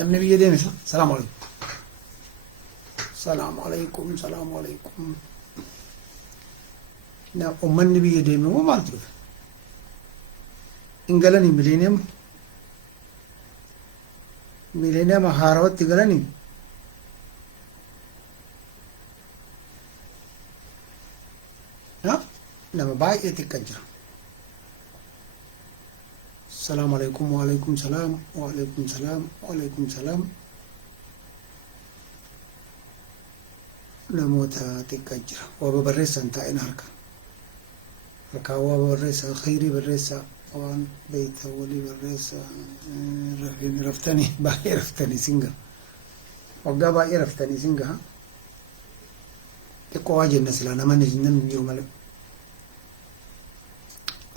namni biyya deemisa salaamu alaykum salaamu alaykum salaamu alaykum na ummanni biyya deeme moo maaltu dhufe hin galanii mileeniyeema haarawatti galanii nama baay'ee xiqqaa jira. السلام عليكم وعليكم السلام وعليكم السلام وعليكم السلام نموت تكجر وببرسا انت اين هركا وببرسا خيري برسا وان بيت ولي برسا رفتني باقي رفتني سنجا وقا باقي رفتني سنجا تقوى واجه الناس لانا من نجنن يوم ملك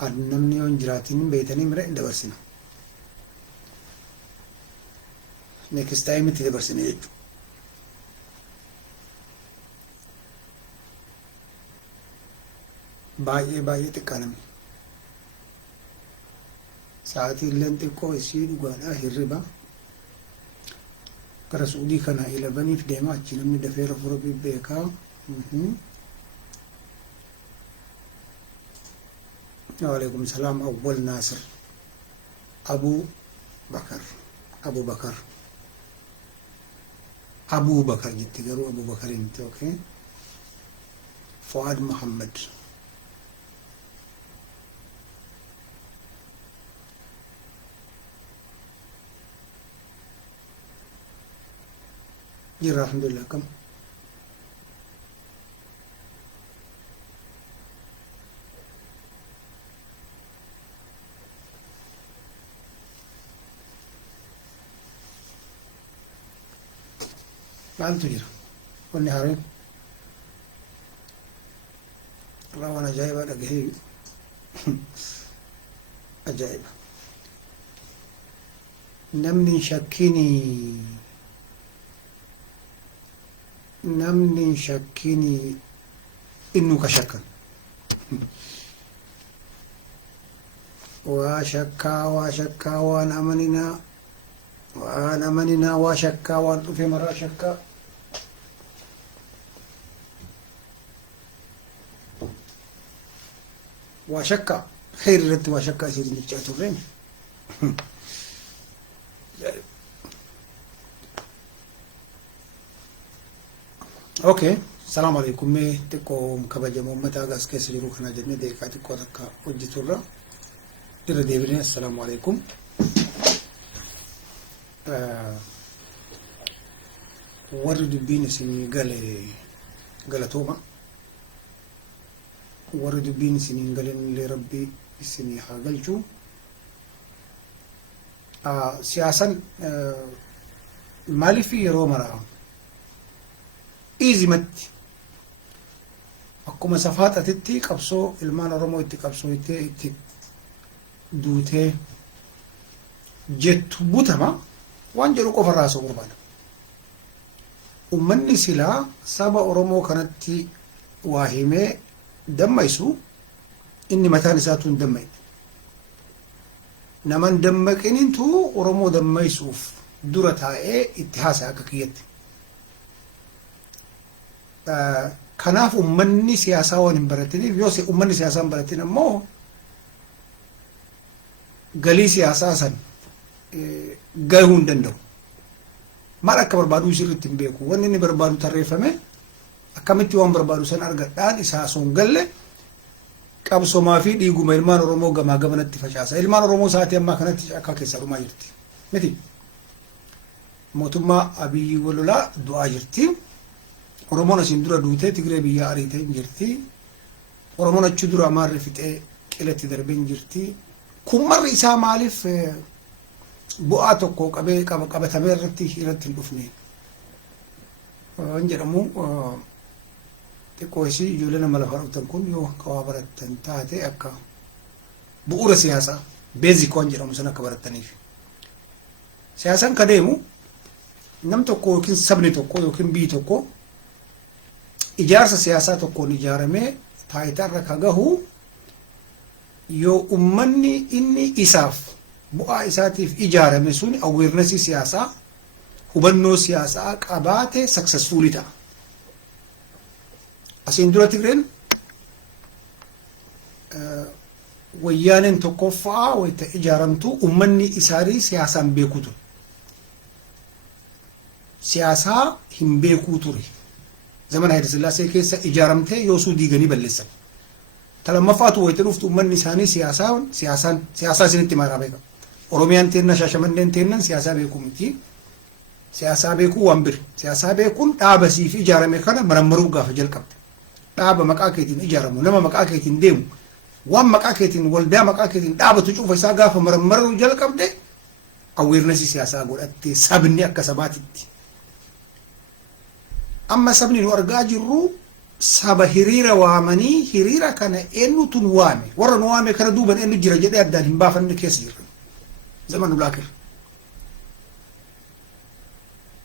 namni yoon jiraatiin beeytanii mira hin dabarsina next time itti dabarsina jechuudha. Baay'ee xiqqaa namni sa'aatii illeen xiqqoo isii dhugaadhaa hirriba gara suudii kana 11f deema achi namni dafeera fura beekaa. وعليكم السلام أول ناصر أبو بكر جت قالوا أبو بكر أنت أوكي فؤاد محمد جرى الحمد لله كم maaltu jira wanni haareen irraa waan ajaa'ibaa dhagahee ajaa'iba namni shakkini innu ka shakkan waa shakkaa waan amaninaa waa shakkaa waan dhufe maraa shakkaa waa shakkaa خير irratti waa shakkaa isiin jechaa turreen okay السلام عليكم تكو كبجم أمتا غاس كيس يروحنا جنة ديكا تكو تكا وجتورا إلى ديبلين السلام عليكم ورد بين سنين قال توما ورد بين سنين قال لربي سنين حاجلتو سياسا مالي في رومرا إيزي مت أكو مسافات أتتي قبصو المان رومو إتي قبصو إتي دوتي جت بوتما وانجلو كفر راسو قربان ومني سلا سابا رومو كانت واهمة دميسو إني متاني ساتون دمي نمان دمك إن انتو رومو دميسوف دورتا اتحاسا ككيت kanaaf ummanni siyaasaa waan hin baratiniif yoo ummanni siyaasaa hin baratin ammoo galii siyaasaa san gahuu hin danda'u. Maal akka barbaadu sirriitti hin beeku. Wanni inni barbaadu tarreeffame akkamitti waan barbaadu san argadhaan isaa sun galle qabsomaa fi dhiiguma ilmaan Oromoo gamaa gamanatti facaasa. Ilmaan Oromoo sa'aatii ammaa kanatti akka keessa dhumaa jirti. Miti mootummaa Abiyyi Walolaa du'aa jirti. Oromoon asin dura duutee Tigree biyya ariitee hin jirti. Oromoon achi dura amaarri fixee qilatti darbee hin jirti. Kun marri isaa maaliif bu'aa tokko qabatamee irratti hin dhufne? Waan jedhamu xiqqoo isii ijoollee nama lafa dhuftan kun yoo waa baratan taate akka bu'uura siyaasaa beezik waan jedhamu san akka barataniif. Siyaasaan ka deemu nam tokko yookiin sabni tokko yookiin biyyi tokko ijaarsa siyaasaa tokkoon ijaaramee taayitaarra ka gahu yoo ummanni inni isaaf bu'aa isaatiif ijaarame sun awarenessii siyaasaa hubannoo siyaasaa qabaate successful ta'a. Asiin dura Tigreen wayyaaneen tokkoffaa wayita ijaaramtu ummanni isaanii siyaasaan beekuu ture. Siyaasaa hin beekuu ture. Zaman Hayila Sillaasee keessa ijaaramtee yoosuu diiganii balleessan. Talamaffaatu wayita dhuftu ummanni isaanii siyaasaa isinitti maraa beeka. Oromiyaan teenna Shaashamanneen teennan siyaasaa beekuu miti. Siyaasaa beekuu waan biri. Siyaasaa beekuun dhaaba siif ijaarame kana marammaruu gaafa jalqabde. Dhaaba maqaa keetiin ijaaramu, nama maqaa keetiin deemu, waan maqaa keetiin waldaa maqaa keetiin dhaabatu cufa isaa gaafa marammaruu jalqabde awareness siyaasaa godhatte sabni akka sabaatitti. Amma sabni nu argaa jirru saba hiriira waamanii hiriira kana eenyutu nu waame warra nu waame kana duuban eenyu jira jedhee addaan hin baafanne keessa jirra. Zaman laakir.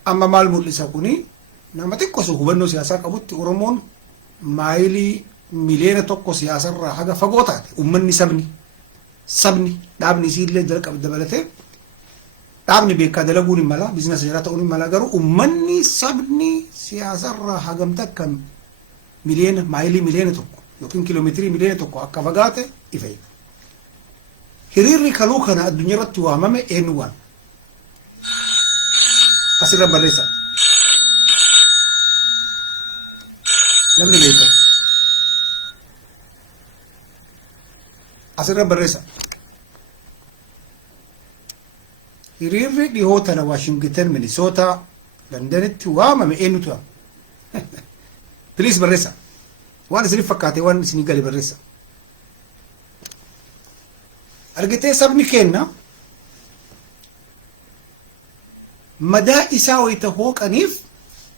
Amma maal mul'isa kuni nama xiqqoo hubannoo siyaasaa qabutti Oromoon maayilii miliyoona tokko siyaasarraa haga fagoo taate ummanni sabni dhaabni isiillee jalqaba dabalatee dhaabni beekaa dalaguun hin mala biizinasii jala ta'uun hin mala garuu ummanni sabni siyaasarraa hagamta akka maayilii miliyoona tokko yookiin kiiloomeetirii miliyoona tokko akka fagaate ife. Hiriirri kaluu kana addunyaa irratti waamame eenyu waan asirra barreessa. Namni beeka. Asirra barreessa. Hiriirri dhihoo tana Washington, Minnesota, Londonitti waamame eenyutu waama. Please barreessa. Waan isinif fakkaate waan isinii gali barreessa. Argitee sabni kenna madaa isaa wayita hooqaniif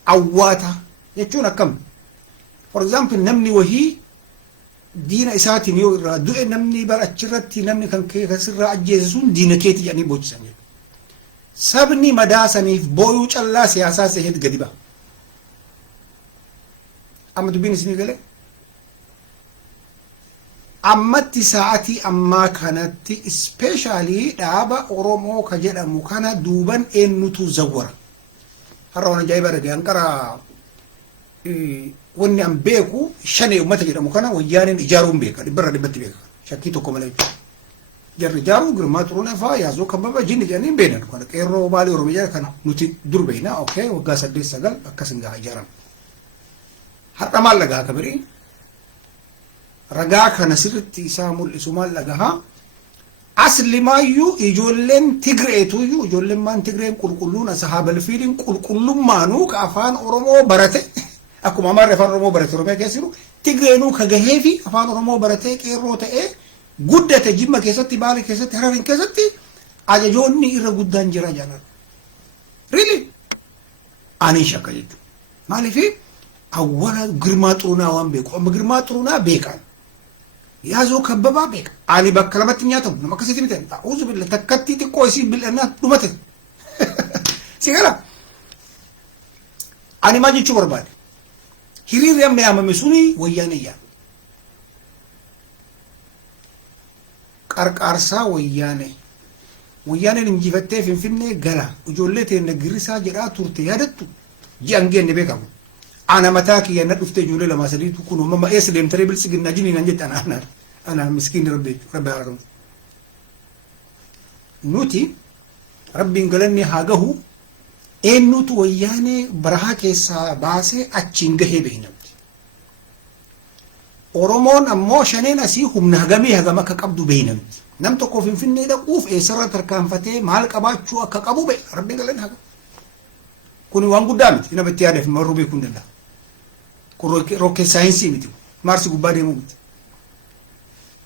awwaata jechuun akkam. For example namni wahii diina isaatiin yoo irraa du'e namni bara achirratti namni kan keessirraa ajjeese sun diina keeti jedhanii boochisan jedhu. Sabni madaa saniif booyuu callaa siyaasaa sehet gadi ba'a. Amma dubbiin isinii galee. Ammatti sa'atii ammaa kanatti ispeeshaalii dhaaba Oromoo ka jedhamu kana duuban eenyutu zawwara. Har'a waan ajaa'ibaa dhaga'e hanqara wanni an beeku shanee uummata jedhamu kana wayyaaneen ijaaruun beeka dhibbarra dhibbatti beeka shakkii tokko malee jechuudha. Jarri ijaaruu Girmaa Xuruunee fa'aa Yaazoo Kabbaba jinni jedhanii hin beekan kana qeerroo baalee Oromiyaa kana nuti dur beekna okay waggaa 8-9 akkasin gaa ijaaran. Har'a maal lagaa kabirii ragaa kana sirritti isaa mul'isu maal lagahaa aslimaayyuu ijoolleen Tigreetuyyuu ijoolleen maan Tigreen qulqulluun asahaabal fiiliin qulqullummaanuu ka afaan Oromoo barate akkuma amarri afaan Oromoo barate Oromiyaa keessa jiru Tigreenuu ka gahee fi afaan Oromoo baratee qeerroo ta'ee guddate Jimma keessatti Baalee keessatti Hararin keessatti ajajoonni irra guddaan jira jaalan. Really? Ani shakka jechuudha. Maaliif awwala Girmaa Xuruunaa waan beeku amma Girmaa Xuruunaa beekan. Yaazoo Kabbabaa beeka. Ani bakka lamatti nyaatamu nama akkasitti miti. Uzu billa takkatti xiqqoo isii bil'annaa dhumate. Sigara. Ani maal jechuu barbaade? Hiriirri amma yaamame suni wayyaanee yaa. Qarqaarsaa wayyaanee. Wayyaaneen injifattee Finfinnee gala. Ijoollee teenya Girrisaa jedhaa turte yaadattu. Ji'an geenne beekamu. Ana mataa kiyya na dhufte ijoollee lama sadiitu kun uumama eessa deemtee bilisiginna jiniin an jette ana miskiin rabbi aramu. Nuti rabbiin galanni haa gahu eenyutu wayyaanee barahaa keessaa baasee achiin gahee beeynamti. Oromoon ammoo shaneen asii humna hagamee hagam akka qabdu beeynamti. Nam tokko Finfinnee dhaquuf eessarra tarkaanfatee maal qabaachuu akka qabu beeka rabbiin galanni haa gahu. Kun waan guddaa miti nama itti yaadeef marruu beekuu hin danda'a. Kun rokkee saayinsii miti maarsi gubbaa deemuu miti.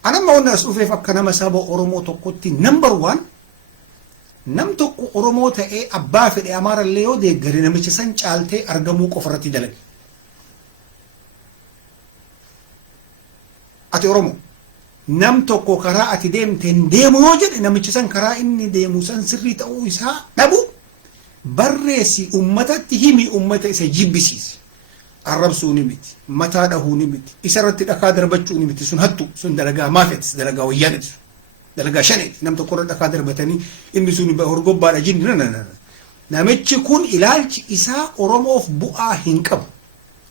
Anamma wanna as dhufeef akka nama saba Oromoo tokkotti number 1 nam tokko Oromoo ta'ee abbaa fedhe Amaarallee yoo deeggare namicha san caaltee argamuu qofarratti dalage. Ati Oromoo nam tokko karaa ati deemteen deemu yoo jedhe namicha san karaa inni deemu san sirrii ta'uu isaa dhabu barreessi ummatatti himi ummata isa jibbisiisi. Arrabsuu ni miti mataa dhahuu ni miti isarratti dhakaa darbachuu ni miti sun hattu sun dalagaa maafetis dalagaa wayyaanetis dalagaa shaneeti nam tokkorra dhakaa darbatanii inni sun horgobbaadha jinni namichi kun ilaalchi isaa Oromoof bu'aa hin qabu.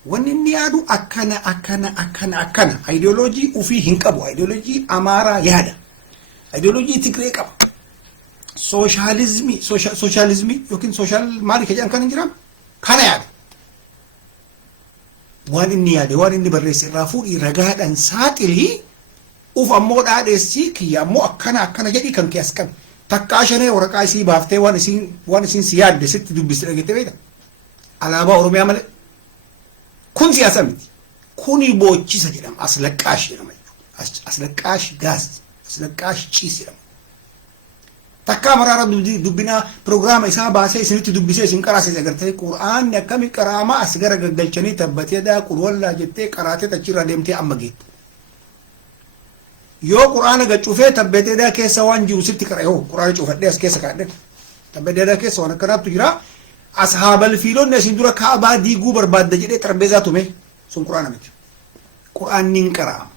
Wanni inni yaadu akkana ideoloojii ufii hin qabu. Ideoloojii Amaaraa yaada. Ideoloojii Tigree qaba. Sooshaalizimii yookiin sooshaal maali jedhan kan hin jiran kana yaada. Waan inni yaade waan inni barreesse irraa fuudhii ragaadhaan saaxilii uf ammoo dhaadheessii kiyya ammoo akkana jedhii kan keessa qabu. Takkaa shanee waraqaa isii baaftee waan isin si yaadde sitti dubbiste dhageette beekta. Alaabaa Oromiyaa malee. Kun siyaasa miti. Kuni boochisa jedhama. Aslaqqaash jedhama. Aslaqqaash gaas. Aslaqqaash ciis jedhama. Takkaa maraara dubbinaa pirogiraama isaa baasee isinitti dubbisee isin qaraasee agartee Qur'aanni akkami qaraamaa as gara gaggalchanii tabbatee qul wallaa jettee qaraatee achirra deemtee amma geette. Yoo Qur'aana gaccufee tabbatee keessa waan jiru sitti qara yoo Qur'aana cufadhee as keessa kaadhe. Tabbatee keessa waan akkanaatu jira. Ashaabal fiilonni isin dura kaabaa diiguu barbaadda jedhee xarbeezaa tume sun Qur'aana miti. Qur'aanni hin qaraama.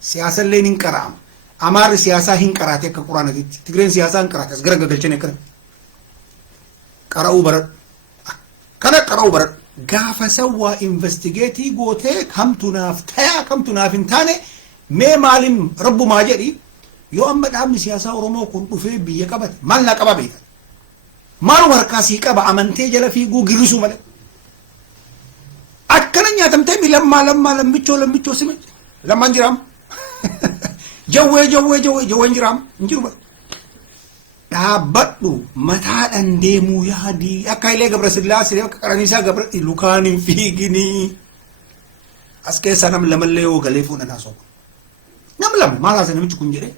Siyaasallee hin qaraama. Amaarri siyaasaa hin qaraate akka Qur'aanatitti. Tigreen siyaasaa hin qaraate as gara gaggalchanii akkana. Qara'uu baradhu. Kana qara'uu baradhu. Gaafa sawwaa investigeetii gootee kamtu naaf tayaa kamtu naaf hin taane mee maalin rabbumaa jedhi yoo amma dhaabni siyaasaa Oromoo kun dhufee biyya qabate maal na qaba beeka. Maaluma harkaasii qaba amantee jala fiiguu girrisuu malee. Akkana nyaatamtee lammichoo sime lammaan jiraam. Jawwee jiraam hin jiru bara. Dhaabbadhu mataadhaan deemuu yaadii akka Hayilee Gabrasillaasee akka Qananiisaa Gabradhi lukaan hin fiiginii. As keessaa nam lamallee yoo galee fuudhan haasoo. Nam lama maal haasa namichi kun jedhee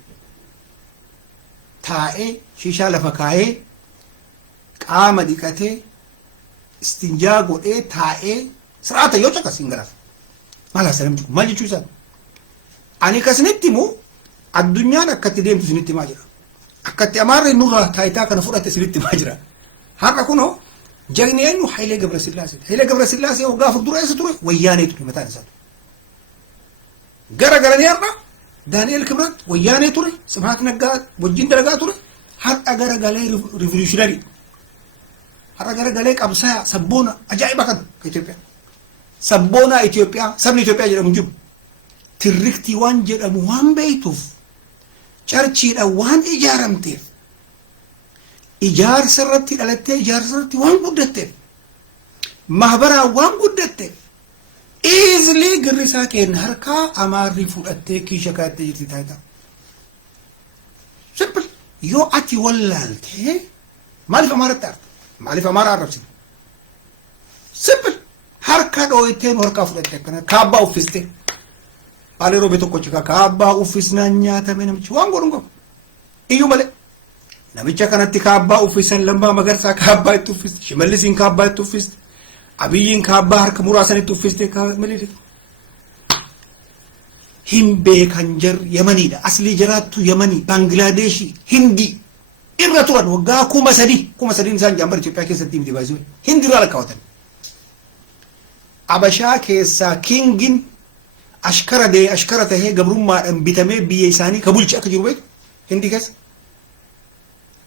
taa'ee shishaa lafa kaa'ee qaama dhiqatee istinjaa godhee taa'ee sirraata yoo caqas hin garaaf. Maal haasa namichi kun maal jechuu isaa? Ani kasinitti immoo addunyaan akkatti deemtu isinitti himaa jira. Akkatti Amaarri nurraa taayitaa kana fudhate isinitti himaa jira. Har'a kunoo jagni eenyu Hayilee Gabrasillaasee. Hayilee Gabrasillaasee waggaa afur dura eessa ture? Wayyaanee ture mataan isaa. Gara galanii har'a Daani'eel Kibrat wayyaanee ture. Simaat Naggaa wajjin dalagaa ture. Har'a gara galee rivolushinarii. Har'a gara galee qabsaa sabboona ajaa'iba kan Itoophiyaa. Sabboona Itoophiyaa sabni Itoophiyaa jedhamu jiru. Tirriktii waan jedhamu waan beektuuf carchiidhaan waan ijaaramteef ijaarsa irratti dhalattee ijaarsa irratti waan guddatteef maabaraan waan guddatteef easily girrisaa kenna harkaa Amaarri fudhattee kiisha kaattee jirti taayitaa. Simple yoo ati wallaaltee maaliif Amaaratti aarta? Maaliif Amaara arrabsite? Simple harka dhooyitteen harkaa fudhattee akkana kaabbaa uffistee. Paale robe tokko cika kaabbaa uffisnaan nyaatame namichi waan godhu qabu. Iyyuu malee namicha kanatti kaabbaa uffisan Lammaa Magarsaa kaabbaa itti uffiste. Shimallisiin kaabbaa itti uffiste. Abiyyiin kaabbaa harka muraasan itti uffiste malee. Hin beekan jar Yamaniidha. Aslii jiraattu Yamanii, Baangilaadeeshii, Hindii irra turan waggaa 3,000 isaan jaambar Itoophiyaa keessatti miti baay'isuu. Hindi irraa lakkaawatan. Abashaa keessaa Kingin ashkara tahee gabrummaadhaan bitamee biyya isaanii ka bulchi akka jiru beektu Hindi keessa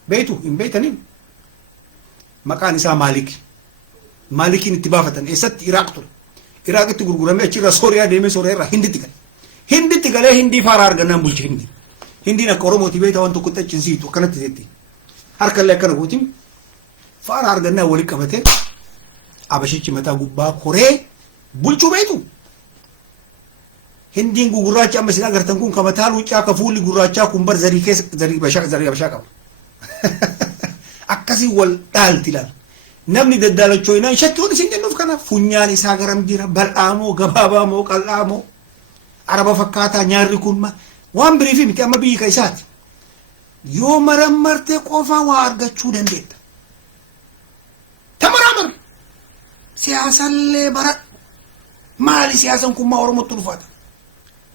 beektu hin beektaniin maqaan isaa Maalikiin itti baafatan eessatti Iraaq ture. Iraaqitti gurguramee achirra Sooriyaa deemee Sooriyaa irraa Hinditti galee Hindii faaraa argannaan bulche Hindiin akka Oromooti beektaa waan tokko xachinsiitu akkanatti jetti harkallee akkana gootiin faaraa argannaan walitti qabatee Abashichi mataa gubbaa koree bulchuu beektu. Hindiin gurraacha amma isin agartan kun kamataa luuccaa ka fuulli gurraachaa kun bar zarii keessa zarii Habashaa qaba. Akkasii wal dhaalti laal. Namni daddaalachoo inaan shattuun isin jennuuf kana funyaan isaa garam jira bal'aamoo gabaabaamoo qal'aamoo araba fakkaataa nyaarri kun waan biriifi miti amma biyyi ka isaati. Yoo marammartee qofaa waa argachuu dandeetta. Tamaraamar siyaasallee baradhu maali siyaasan kun maa Oromootti dhufaata?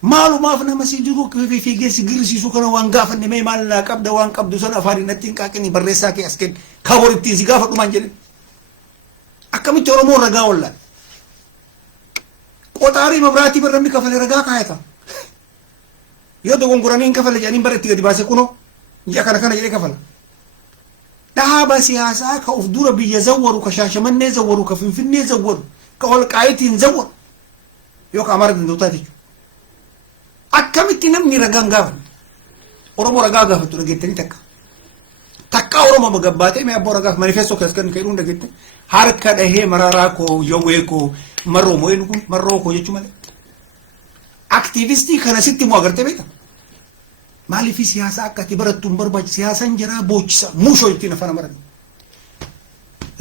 Maalumaaf nama si jiru fiigee si girsiisu kana waan gaafanne mee maal naa qabda waan qabdu sana afaariin natti hin qaaqini barreessaa kee as kenni kaborittiin si gaafa dhumaan jedhin. Akkamitti Oromoon ragaa wallaan? Qoxaarii mabraatii barramni kafale ragaa kaayata. Yoo dogongoranii hin kafale jedhaniin bara itti gadi baase kunoo ji'a kana jedhee kafala. dhaaba siyaasaa ka of dura biyya zawwaru ka shaashamannee zawwaru ka finfinnee zawwaru ka walqaayitiin zawwaru yookaan amara danda'uutaati akkamitti namni ragaan gaafatu oromoo ragaa gaafatu dhageettanii takka oromoo magabbaatee mee abboo ragaaf manifeestoo keessatti kan dhageette harka dhahee mararaa koo yawwee koo marroo moo eenyu kun marroo koo jechuu malee aktiivistii kana sitti moo agartee beekta maaliif siyaasa akka ati barattu hin barbaachisu siyaasaan jiraa boochisa muushoo ittiin afaan amaran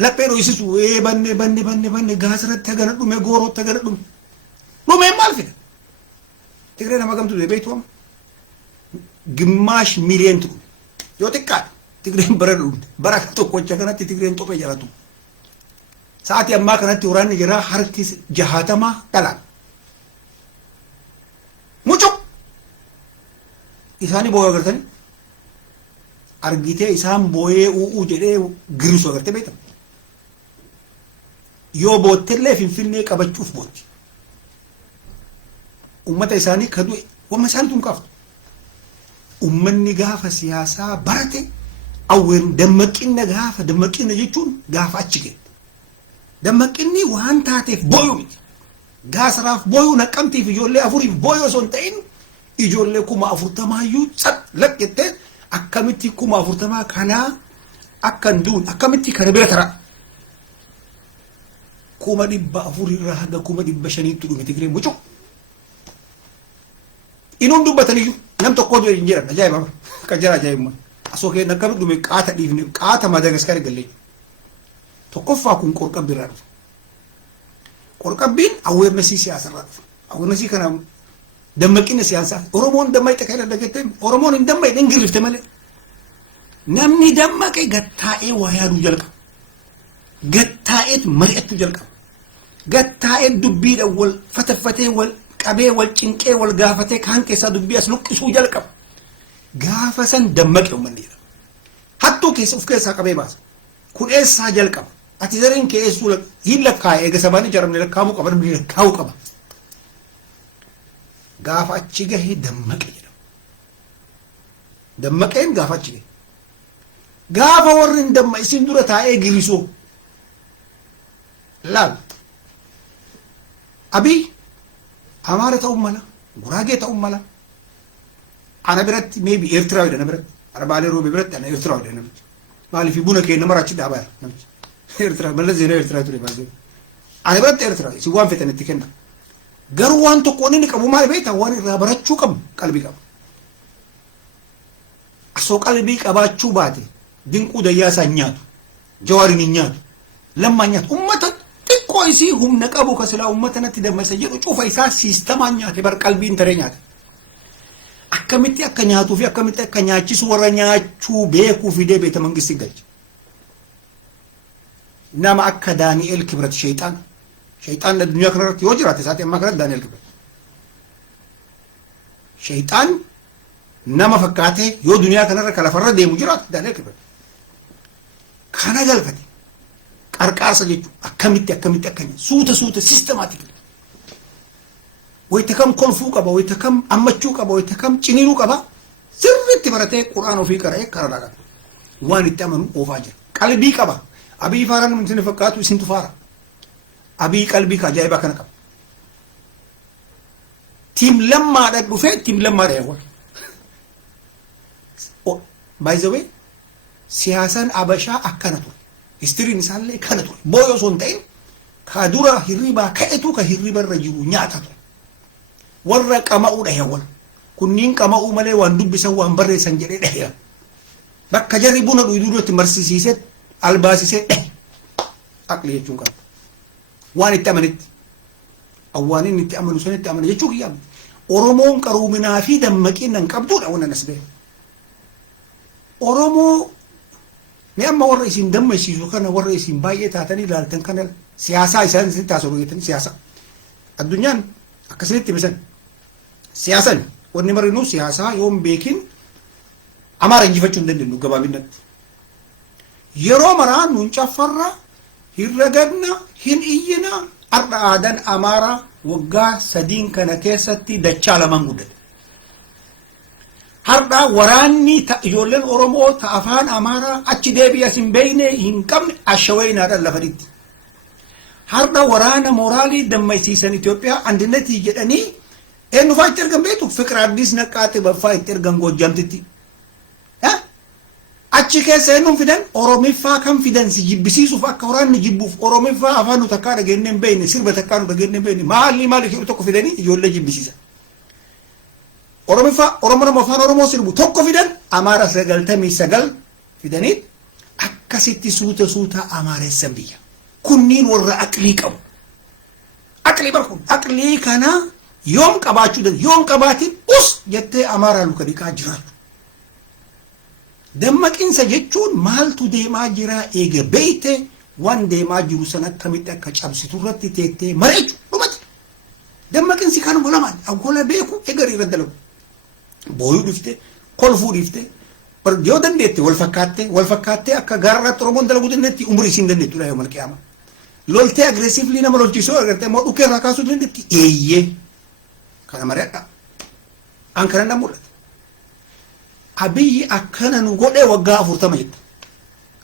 laphee dhoyisisu banne gaasirratti hagana dhume goorootti hagana dhume maal fida Tigree nama gamtu beektu amma ግማሽ ሚሊዮን ትሩ ዮቲቃ ትግሬን በረዱ በራካ ተቆጨ ከናት ትግሬን ጦප ይጀራቱ ሰዓት ያማ ከናት ወራን ይጀራ ሐርኪስ ጀሃተማ ዳላ ሙጩ ኢሳኒ ቦዮ ገርተን አርጊቴ ኢሳም ቦዬ ኡኡ ጀዴ ግሪሶ ገርተ ቤታ ዮ ቦተለ ፊንፊኔ ቀበጩፍ ቦት ኡመተ ኢሳኒ ከዱ ወመሳንቱን ካፍቱ ummanni gaafa siyaasaa barate awween dammaqinna gaafa dammaqinna jechuun gaafa achi ga'e dammaqinni waan taateef booyuu miti gaasaraaf booyuu naqamtiif ijoollee afuriif booyoo osoo hin ta'in ijoollee 40,000 sat laqqettee akkamitti 40,000 kanaa akkan duun akkamitti kana bira tara 400 irraa haga 500 dhume Tigree mucuu inuun dubbataniyyuu nam tokko dure injira ajaiba kajara ajaiba asoke nakam dume qaata dhiifne qaata Madagascar galle tokkoffaa kun qorqabbirra qorqabbiin awareness siyaasarra awareness kana dammaqina siyaasa oromoon dammaqe kana dagette oromoon hin dammaqe ingilifte male namni dammaqe gattaa'ee waa yaadu jalqa gattaa'eet mari'atu jalqa gattaa'eet dubbiidha wal fataffatee wal qabee wal cinqee wal gaafatee kan keessa dubbii as luqqisuu jalqaba gaafa san dammaqe ummanni hattuu keessa uf keessaa qabee baasa kun eessaa jalqaba ati zareen keessuu hin lakkaa'e eega sabaan ijaramne lakkaa'uu qaba namni lakkaa'uu qaba gaafa achi gahee dammaqe jedhama dammaqeen gaafa achi gahe gaafa warri hin damma isin dura taa'ee girisoo laal abii Amara ta'uu mala Guraagee ta'uu mala ana biratti maybe Eertiraa wada biratti arbaalee roobe biratti ana Eertiraa wada namichi maaliif buna keenya marachi dhaabaa namichi Eertiraa malee zeena Eertiraa ture baasee ana biratti Eertiraa si waan fetan itti kenna garuu waan tokko inni qabu maal beekta waan irraa barachuu qabu qalbii qabu asoo qalbii qabaachuu baate dinquu dayyaasaa nyaatu jawaarin nyaatu lamma nyaatu ummata koisi humna qabu kasila ummatanatti dammasa jedhu cufa isaa siistama nyaate bar qalbiin tare nyaate akkamitti akka nyaatu fi akkamitti akka nyaachisu warra nyaachuu beekuu fidee beeta mangisti galche nama akka Daani'el Kibrat shaytaan addunyaa kanarratti yoo jiraate isaati amma kanatti Daani'el Kibrat shaytaan nama fakkaatee yoo duniyaa kanarra kalafarra deemu jiraate Daani'el Kibrat kana galfate qarqaarsa jechuun akkamitti akkanya suuta systematically wayita kam kolfuu qaba wayita kam ammachuu qaba wayita kam ciniinuu qaba sirriitti baratee quraan ofii qara'ee karaa qaba waan itti amanu oofaa jira qalbii qaba abii faaraan namni fakkaatu isintu faara abii qalbii ajaa'ibaa kana qaba tiim lammaadha dhufee tiim lammaadha yaawwan by the way siyaasaan abashaa akkana ture History misalnya kana ture booyo son ta'in ka dura hirriba ka'etu ka hirriba irra jiru nyaata ture warra qama'uu dhahewwan kunniin qama'uu malee waan dubbisan waan barreessan jedhee dhaheera bakka jarri buna dhuyduu itti marsisiisee albaasisee dhahe aqli jechuun qaba waan itti amanitti awwaanin itti amanu san itti amanu jechuu kiyyaa oromoon qaruuminaa fi dammaqiinnan qabduudha wannan as bee oromoo ni amma warra isin dammasiisu kana warra isin baay'ee taatanii ilaaltan kana siyaasaa isaan isin taasisu jettanii siyaasa addunyaan akkasitti misan siyaasan wanni marinu siyaasaa yoon beekin amaara injifachuu hin dandeenyu gabaabinatti yeroo maraa nuun caffarra hin ragadna hin iyyina har'a aadaan amaaraa waggaa 3 kana keessatti dachaa lamaan guddate har'a waraanni ijoolleen Oromoo ta afaan Amaaraa achi deebi'ee hin beekne hin qabne ashawaynaadhaan lafa dhiitti. Har'a waraana mooraalii dammaysiisan Itoophiyaa andinetii jedhanii eenyu fa'aa itti ergan beektu Fiqir Addis Naqqaatee baffaa itti ergan Goojjamtitti. Achi keessa eenyuun fidan Oromiffaa kan fidan si jibbisiisuuf akka waraanni jibbuuf Oromiffaa afaan nu takkaa dhageenye hin beekne sirba takkaa nu dhageenye hin beekne maali jedhu tokko fidanii ijoollee jibbisiisan. Oromiffaa Oromoo afaan Oromoo sirbu tokko fidan Amaara 99 fidanii akkasitti suuta amaaressan biyya. Kunniin warra aqlii qabu. Aqlii barkuun aqlii kana yoom qabaachuu danda'u yoom qabaatiin jettee Amaaraa luka dhiqaa jiraatu. Dammaqinsa jechuun maaltu deemaa jira eega beeyte waan deemaa jiru san akkamitti akka cabsitu irratti teettee mareechu dhumate. Dammaqinsi kanuma lamaan awwala beeku egarii irra dalagu. Booyuu dhifte kolfuu dhifte yoo dandeette wal fakkaattee akka gaararratti Oromoon dalaguu dandeetti umurii isiin dandeettudha yoo malqiyaama. Loltee agreesiivlii nama lolchiisoo agartee immoo dhukkee irraa kaasuu dandeetti eeyyee kana mareedha. An kana nan mul'ata. Abiyyi akkana nu godhee waggaa 40 jedha.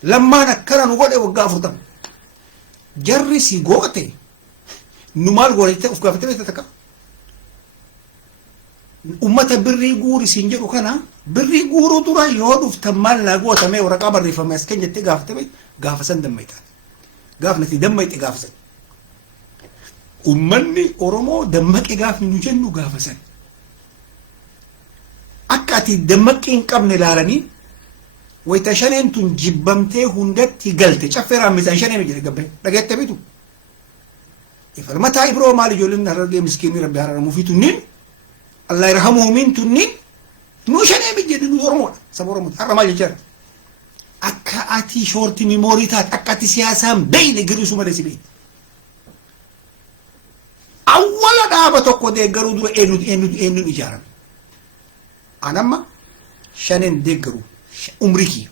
Lammaan akkana nu godhee waggaa 40. Jarri si goote nu maal godhate of gaafatee beekta takka. Ummata birrii guuri siin jedhu kana birrii guuruu dura yoo dhuftan maal naa gootamee waraqaa barreeffame as kan jettee gaafatame gaafa san dammaytaan. Gaafni fi dammayte gaafa san. Ummanni Oromoo dammaqe gaafni nu jennu gaafa san. Akka ati dammaqii hin qabne ilaalanii wayita shaneen tun jibbamtee hundatti galte caffee raammisaan shanee jedhe gabbee dhageette bitu. Ifalmataa Ibroo maal ijoolleen harargee miskiinni rabbi hararamuu tunniin Allah yarhamuhu min tunniin nu shanee jedhe nu Oromoodha saba Oromooti har'a maal jechaadha. Akka ati shoorti miimoorii taate akka ati siyaasaan beeyne giriisu malee si beeyne. Awwala dhaaba tokko deeggaruu dura eenyuun ijaarame. Anamma shaneen deeggaru umrikii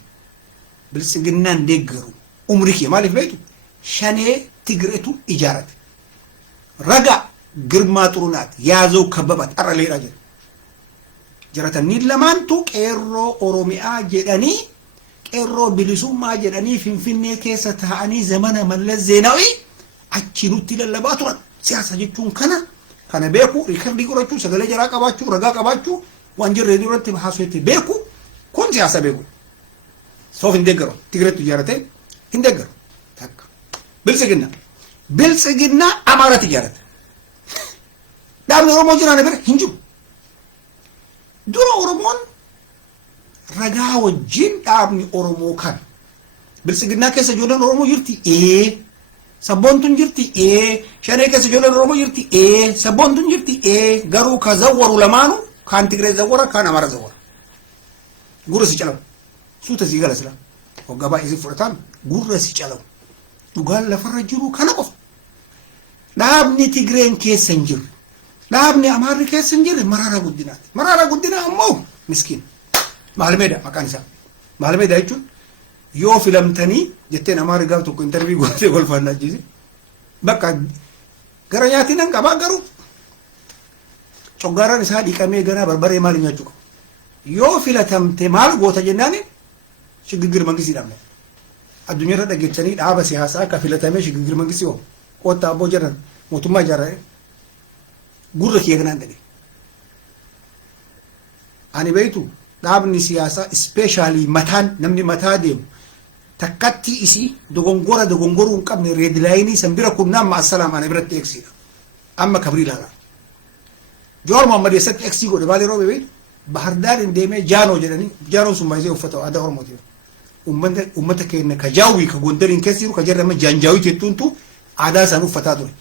bilisiginnaan deeggaru umrikii maaliif beektu shanee Tigreetu ijaarate. Raga Girmaa Xurunaat Yaazoo Kabbabaat Arraleedhaa jedha. Jiratanii lamaantu qeerroo Oromiyaa jedhanii qeerroo bilisummaa jedhanii Finfinnee keessa taa'anii zamana Mallas Zeenaawii achi nutti lallabaa turan. Siyaasa jechuun kana beeku riikardii qorachuu sagalee jaraa qabaachuu ragaa qabaachuu waan jirree duratti haasawatti beeku kun siyaasa beeku. Soof hin deeggaru Tigreetu ijaarate hin deeggaru takka. Bilisiginnaa Amaaraatti ijaarate. Dhaabni Oromoo jiraane bira hin jiru. Dura Oromoon ragaa wajjin dhaabni Oromoo kan bilisiginnaa keessa ijoolleen Oromoo jirti sabboontun jirti shanee keessa ijoolleen Oromoo jirti sabboontun jirti garuu ka zawwaru lamaanu kaan Tigree zawwara kaan Amaara zawwara. Gurra si calamu suuta si gala sila waggaa baay'ee si fudhataan gurra si calamu dhugaan lafarra jiru kana qofa. Dhaabni Tigreen keessa hin jirre dhaabni Amaarri keessa hin jirre Mararaa Guddinaati. Mararaa Guddinaa ammoo miskiin. Maalmeedha maqaan isaa. Maalmeedha jechuun yoo filamtanii jetteen Amaarri gaaf tokko intarvii gootee golfaan ajjiise. Bakka gara nyaatiin nan qabaa garuu coggaaraan isaa dhiqamee ganaa barbaree maali nyaachuu qabu. Yoo filatamte maal goota jennaani shiggigir mangisii dhabne. Addunyaarra dhageechanii dhaaba siyaasaa akka filatamee shiggigir mangisii oo qoota abboo jedhan mootummaa ijaarree gurra kee kanaan dhage. Ani beektu dhaabni siyaasaa ispeeshaalii mataan namni mataa deemu takkatti isii dogongoruu hin qabne reedilaayinii san bira kun nama assalaam ana biratti eegsiidha. Amma kabrii ilaalaa. Jowaar Muhammad eessatti eegsii godhe baala yeroo bebeetu Bahardaar hin deemee Jaanoo jedhanii Jaanoon sun baay'ee uffata aadaa Oromootiif. Uummata keenya ka Jaawii ka Gondariin keessa jiru ka jedhama Jaanjaawii jettuuntu aadaa isaan uffataa ture.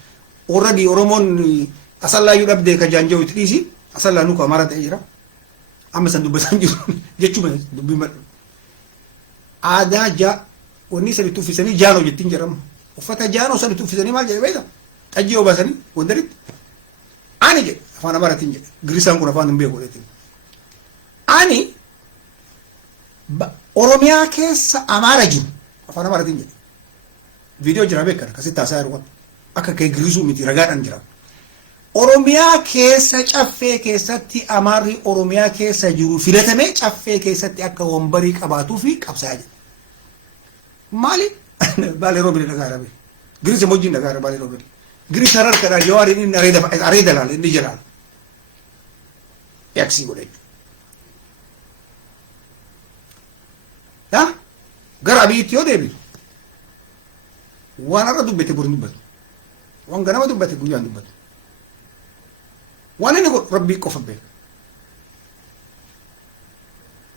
Orradii Oromoon asallaayyuu dhabdee ka Jaanjaawii dhiisi asallaanuu ka Amaara ta'ee jira. Amma san dubbataan jiru jechuudha dubbii madhu. Aadaa wanni sanitti uffisanii Jaanoo jettiin jedhama. Uffata Jaanoo sanitti uffisanii maal jedhe beekta? Xajjii obaasanii Gondaritti. Ani jedhe afaan Amaaraatiin jedhe Girisaan kun afaan hin beeku jedhetiin. Ani Oromiyaa keessa Amaara jiru afaan Amaaraatiin jedhe. Viidiyoo jira beekana akkasitti haasaa jiru akka kee Girisuu miti ragaadhaan jira. Oromiyaa keessa caffee keessatti Amaarri Oromiyaa keessa jiru filatamee caffee keessatti akka wombarii qabaatuu fi qabsaa jira. Maali? Baalee roobile dhagaarabe. Girisa mojjiin dhagaara baalee roobile. Girisa harkadhaa jawaariin inni areeda laala inni jiraala. Yaaksii godhe. Yaa gara abiyyiitti yoo deebitu waan har'a dubbate bori dubbatu. Waan ganama dubbate guyyaan dubbatu. Waan inni godhu rabbii qofa beeka.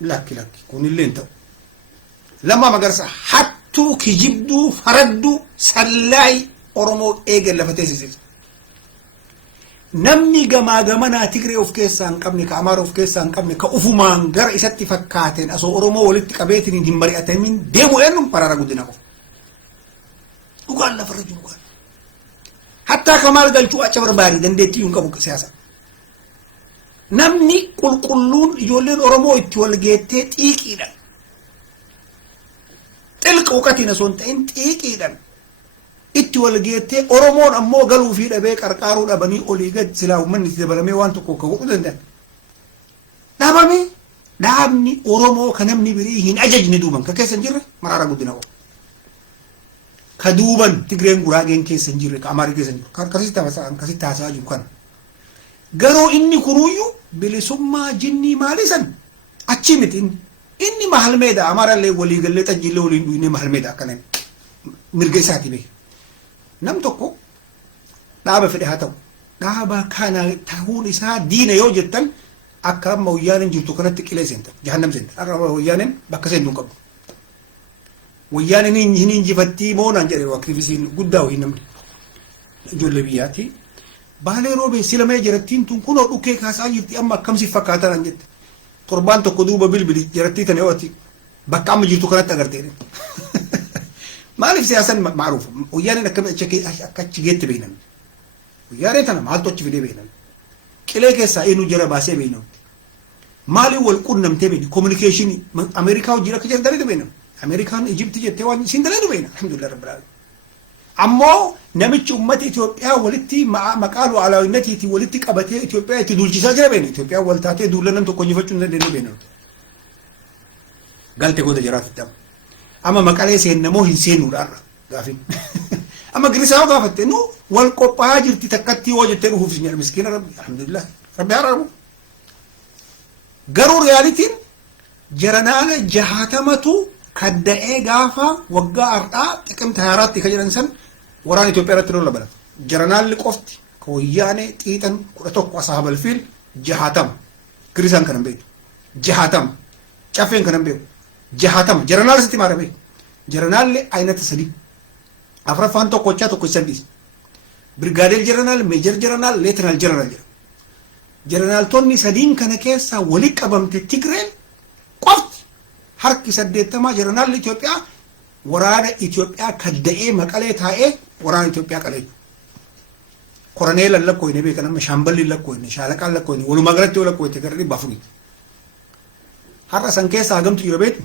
Lakki kunillee hin ta'u. Lammaa Magarsaa hattuu kijibduu faradduu sallaayi Oromoo eegan lafa teessise. Namni gamaa gamanaa Tigree of keessaa hin qabne ka Amaara of keessaa hin qabne ka ufumaan gara isatti fakkaateen asoo Oromoo walitti qabeetiin hin mari'atamin deemu eenyuun paraara guddina qofa. Dhugaan lafarra jiru dhugaan. Hattaa Kamaal Galchuu acha barbaade dandeettii hin qabu siyaasa. Namni qulqulluun ijoolleen Oromoo itti wal geettee xiiqiidhaan. Xilqa uqatiin osoo hin ta'in xiiqiidhaan. Itti wal geettee Oromoon ammoo galuu fi dhabee qarqaaruu dhabanii olii gad silaa uummanni itti dabalamee waan tokko akka godhuu danda'an. Dhaabamee dhaabni Oromoo kan namni birii hin ajajne duuban ka keessa hin jirre maraara guddina qabu. Ka duuban Tigreen Guraageen keessa hin jirre ka Amaarii keessa hin jirre akkasitti haasaa jiru kana. Garuu inni kunuyyuu bilisummaa jinnii maalisan achi miti inni mahalmeedha Amaarallee walii gallee xajjiillee waliin dhuyinee mahalmeedha akkana mirga isaati beeka. Nam tokko dhaaba fedhe haa ta'u dhaaba kana ta'uun isaa diina yoo jettan akka amma wayyaaneen jirtu kanatti qilee seenta jahannam seenta akka wayyaaneen bakka seentuu qabu. Wayyaaneen hin injifattii moonaan jedhe aktiivisiin guddaa wayii namni ijoollee biyyaatti. Baalee roobee silamee jarattiin tun kunoo dhukkee kaasaa jirti amma akkamsi fakkaatan jette. Torbaan tokko duuba bilbili jarattii tana yoo ati bakka amma jirtu kanatti agartee. Maaliif siyaasan maaruuf wayyaaneen akkamitti akka achi geette beeknan. Wayyaaneen tana maaltu achi fidee beeknan. Qilee keessaa eenyu jara baasee beeknan. Maaliif wal quunnamtee beeknan kominikeeshinii Ameerikaa wajjin akka jiran daleetu beeknan. Ameerikaan Ijipti jettee waan isin daleetu beeknan. Alhamdulillah rabbil aalamiin. Ammoo namichi ummata Itoophiyaa walitti maqaa lu'aalawinnatiiti walitti qabatee Itoophiyaa itti duulchisaa jira beekna. Itoophiyaa wal taatee duulla nam tokko injifachuu hin dandeenye beekna. Galtee goota jiraatu ta'u. Amma maqalee seennamoo hin seenuudhaan gaafin. Amma Girisaa gaafatte nu wal qophaa'aa jirti takkatti yoo jettee dhufuuf sin jedha miskiina rabbi alhamdulillah rabbi haa raabu. Garuu reyaalitiin jaranaana 60tu kadda'ee gaafa waggaa har'aa xiqimta 24tti ka jedhan san waraan Itoophiyaa irratti lola balata. Jaranaalli qofti ka wayyaanee xiixan 11 asaabal fiil 60 Girisaan kanan beeku 60 caffeen kanan beeku 60 jaranaal sitti maara beeku. Jaranaalli aynata sadii afraffaan tokkochaa tokko sadii Brigadier General, Major General, Lieutenant General jedhama. Jeneraaltonni sadiin kana keessaa wali qabamte Tigreen qofti harki 80 jeneraalli Itoophiyaa waraana Itoophiyaa kadda'ee maqalee taa'ee waraana Itoophiyaa qalee. Koroneela lakkoofne beekan amma shaamballi lakkoofne shaalaqaan lakkoofne walumaa galatti yoo lakkoofte gara 400. Har'a san keessaa hagamtu jira beeku.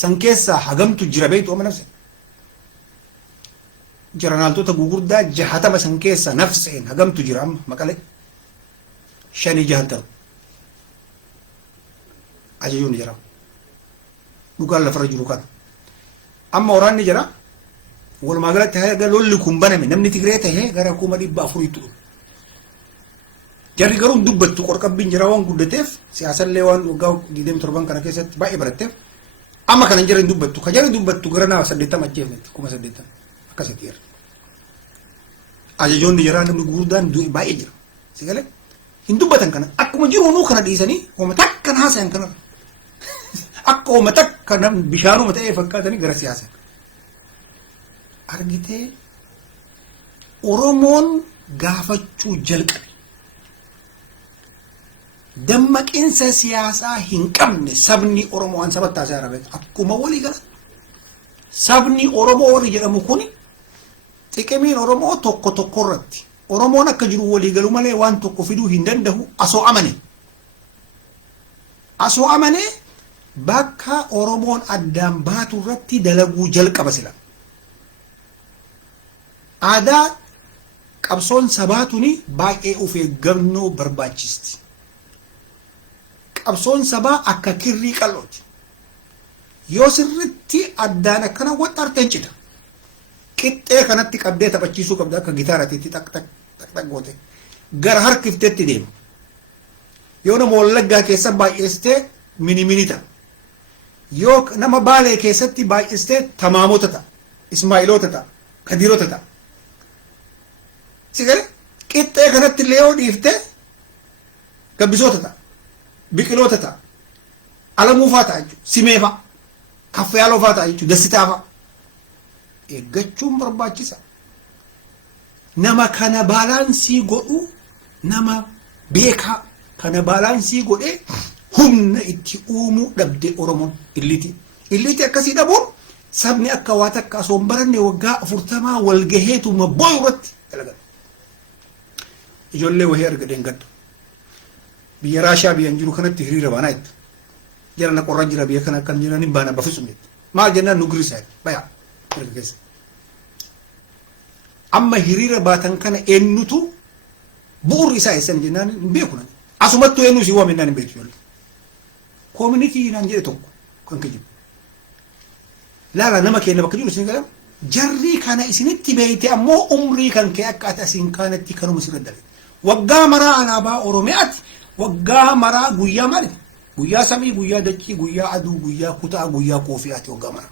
San keessaa hagamtu jira beeku amma nafse. Jeneraaltota gugurdaa 60 san keessaa nafseen hagamtu jira amma maqalee. 560. Ajajuun jira. Dhugaan lafarra jiru kan. Amma waraanni jira. Walumaa galatti haga lolli kun baname namni Tigree tahee gara 400 ture. Jarri garuu dubbattu qorqabbiin jira waan guddateef siyaasallee waan waggaa 27 kana keessatti baay'ee baratteef amma kana jarri dubbattu ka jarri dubbattu gara nama 80 ajjeefnetti 80 akkasitti jira. Ajajoonni jira namni gurguddaan baay'ee jira. Sigalee hin dubbatan kana akkuma jiru nuu kana dhiisanii hooma takka haasayan kana akka hooma takka namni bishaanuma ta'ee fakkaatanii gara siyaasa. Argitee Oromoon gaafachuu jalqabe. Dammaqinsa siyaasaa hin qabne sabni Oromoo waan saba taasaa jira akkuma walii gala. Sabni Oromoo warri jedhamu kuni xiqqimiin Oromoo tokko tokkorratti Oromoon akka jiru walii galu malee waan tokko fiduu hin danda'u asoo amane. Asoo amane bakka Oromoon addaan baatu irratti dalaguu jalqaba sila. Aadaa qabsoon sabaatuni baay'ee of eeggannoo barbaachisti. Qabsoon sabaa akka kirrii qal'ooti. Yoo sirritti addaan akkana waxxarteen cita. Qixxee kanatti qabdee taphachiisuu qabda akka gitaaraatiitti tak goote. Gara harkifteetti deema. Yoo nama Wallaggaa keessa baay'eessitee mini ta'a. Yoo nama Baalee keessatti baay'eessitee Tamaamota ta'a. Ismaa'iloota ta'a. Kadiirota ta'a. Sigale qixxee kanatti illee yoo dhiiftee Gabbisoota ta'a. Biqiloota ta'a. Alamuufaa ta'a jechuudha. Simeefaa. Kaffayaalofaa ta'a jechuudha. Dassitaafaa. Eeggachuun barbaachisa. Nama kana baalaansii godhu nama beekaa kana baalaansii godhee humna itti uumuu dhabde Oromoon illiti. Illiti akkasii dhabuun sabni akka waa takka osoo hin baranne waggaa 40 walgaheetuma boo'u irratti dalagan. Ijoollee wahii argadeen gadda. Biyya Raashiyaa biyyan jiru kanatti hiriira baanaa jetta. Jara na qorra jira biyya kana akkan jiran hin baana bafisum jetta. Maal jennaan nu girisaa bayaa erga keessa. Amma hiriira baatan kana eenyutu bu'uurri isaa eessan jennaan hin beeku nani. Asumattuu eenyu si waamennaan hin beektu ijoollee. Koominitii naan jedhe tokko kan kijibu. Laala nama keenya bakka jiru isin galam jarri kana isinitti beeyte ammoo umrii kan kee akka ati asiin kaanatti kanuma sirra dale. Waggaa maraa alaabaa Oromiyaati. Waggaa maraa guyyaa maali? Guyyaa samii, guyyaa dachii, guyyaa aduu, guyyaa kutaa, guyyaa koofiyaati waggaa maraa.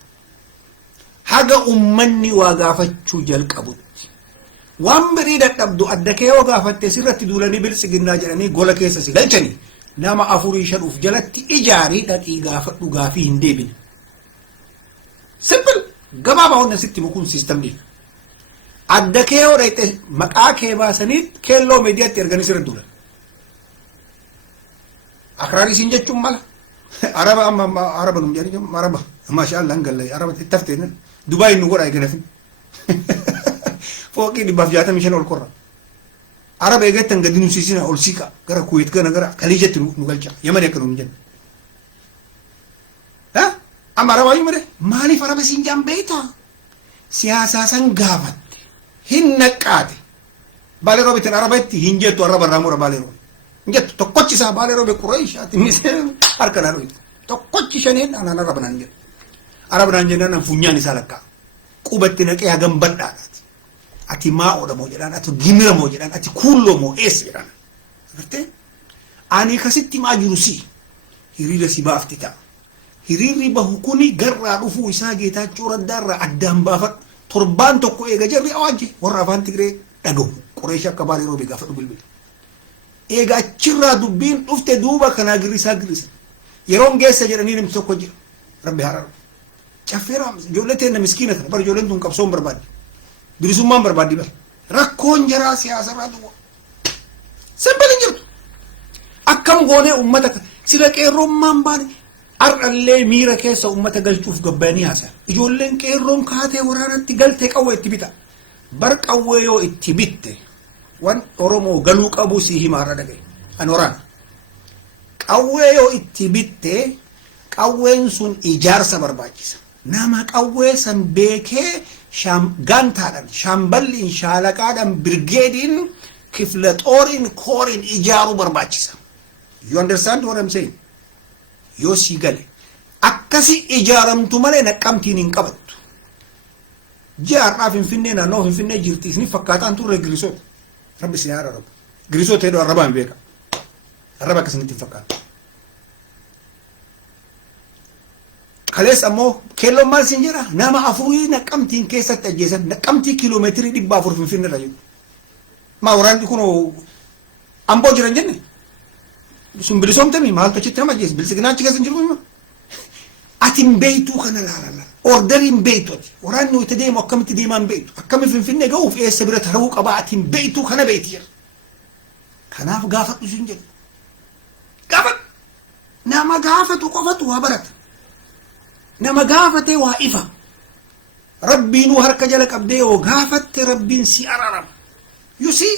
Haga ummanni waa gaafachuu jalqabutti. Waan birii dadhabdu adda kee yoo gaafatte sirratti duulanii bilisiginnaa jedhanii gola keessa si galchanii nama 4-5 jalatti ijaarii dhaqii gaafadhu gaafii hin deebine. Simple gabaabaa hunda sitti mukuun siistamni. Adda kee yoo dhaqxe maqaa kee baasanii keelloo miidiyaatti erganii sirra duulan. Akraari siin jechuun mala. Araba amma araba num jedhani araba maashaallah hangalle araba tafteen Dubai nu godha eegalafin. Fooqii 165 ol korra. Araba eegattan gadi nu siisina ol siqa gara Kuwait kana gara Khaliijatti nu galcha. Yaman akka nu jenna. Ha? Amma araba yimre maaliif araba siin jambeeta? Siyaasa san gaafatte. Hin naqaate. Baalee roobitin arabatti hin jettu araba raamura baalee roobi. Jettu tokkochi isaa baalee roobe Qurayshaati misee harka naa dhooyte. Tokkochi shaneen anaan araba naan jedhu. Araba naan jennaan funyaan isaa lakkaa. Qubatti naqee hagam badhaadhaati. Ati maa'oodha moo jedhaan, ati gimira moo jedhaan, ati kuulloo moo eessa jedhaan. Agartee? Ani kasitti maa jiru si hiriira si baafti ta'a. Hiriirri bahu kuni garraa dhufuu isaa Geetaachoo Raddaarraa addaan baafadhu. Torbaan tokko eega jarri awaaje warra afaan Tigree dhagahu. Qureeshi akka baalee roobee gaafadhu bilbila. Eega achirraa dubbiin dhufte duuba kanaa girrisaa. Yeroon geessa jedhanii namni tokko jira. Rabbi haa rarrabu. Caffeeraa ijoollee teenya miskiina kana bara ijoolleen tun qabsoon barbaadde. Bilisummaan barbaaddi bara. Rakkoon jaraa siyaasarraa duwwaa. Simple hin jirtu. Akkam goonee uummata sila qeerrommaan baane har'allee miira keessa uummata galchuuf gabbaanii haasa'a. Ijoolleen qeerroon kaatee waraanatti galtee qawwee itti bita. Bar qawwee yoo itti bitte wan Oromoo galuu qabu si hima har'a dhagaye. An waraana. Qawwee yoo itti bitte qawween sun ijaarsa barbaachisa. Nama qawwee san beekee gantaadhaan, shamballiin, shaalaqaadhaan, birgeediin, kifla xooriin, kooriin ijaaruu barbaachisa. You understand what I'm saying? Yoo si gale. Akkasi ijaaramtu malee naqqamtiin hin qabattu. Ji'a har'aa Finfinnee naannoo Finfinnee jirti isni fakkaataan turre Girisoota. Rabbi si haa rarrabu. Girisoota heduu arrabaa hin beeka. Arraba akkasinitti hin fakkaatu. Kalees ammoo keelloon maal siin jedha nama 4 naqqamtiin keessatti ajjeesan naqqamtii kiiloomeetirii 400 Finfinnee irra jiru. Maa waraanni kun amboo jiran jenne sun bilisoomtami maal tochitti nama ajjees bilisiginaa achi keessa hin jiru. Ati hin beektuu kana laalala ordarii hin beektu ati waraanni wayita deemu akkamitti deemaa hin beektu akkami Finfinnee ga'uuf eessa bira tarabuu qabaa ati hin beektuu kana beekti jira. Kanaaf gaafadhu siin jedhu. Gaafadhu nama gaafatu qofatu waa barata. Nama gaafate waa ifa. Rabbiinuu harka jala qabdee yoo gaafatte rabbiin si araarama. You see?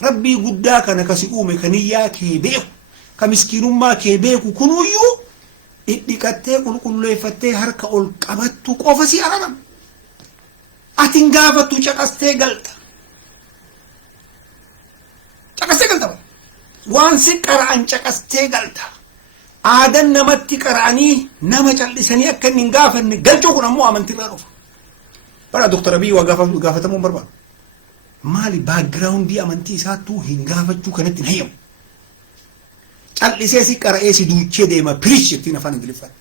Rabbii guddaa kana kasi uume kaniyyaa kee beeku. Ka miskiinummaa kee beeku kunuyyuu dhidhiqattee qulqulleeffattee harka ol qabattu qofa si araarama. Atin gaafattu caqastee galta. waan si qara'an caqastee galta aadan namatti qara'anii nama callisanii akka inni hin gaafanne galchuu kun ammoo amantiirraa dhufa bara Dr. Abiy waa gaafatamuu barbaadu maali baagiraawundii amantii isaattuu hin gaafachuu kanatti hin hayyamu callisee si qara'ee si duuchee deema piriish jettiin afaan Ingiliffaan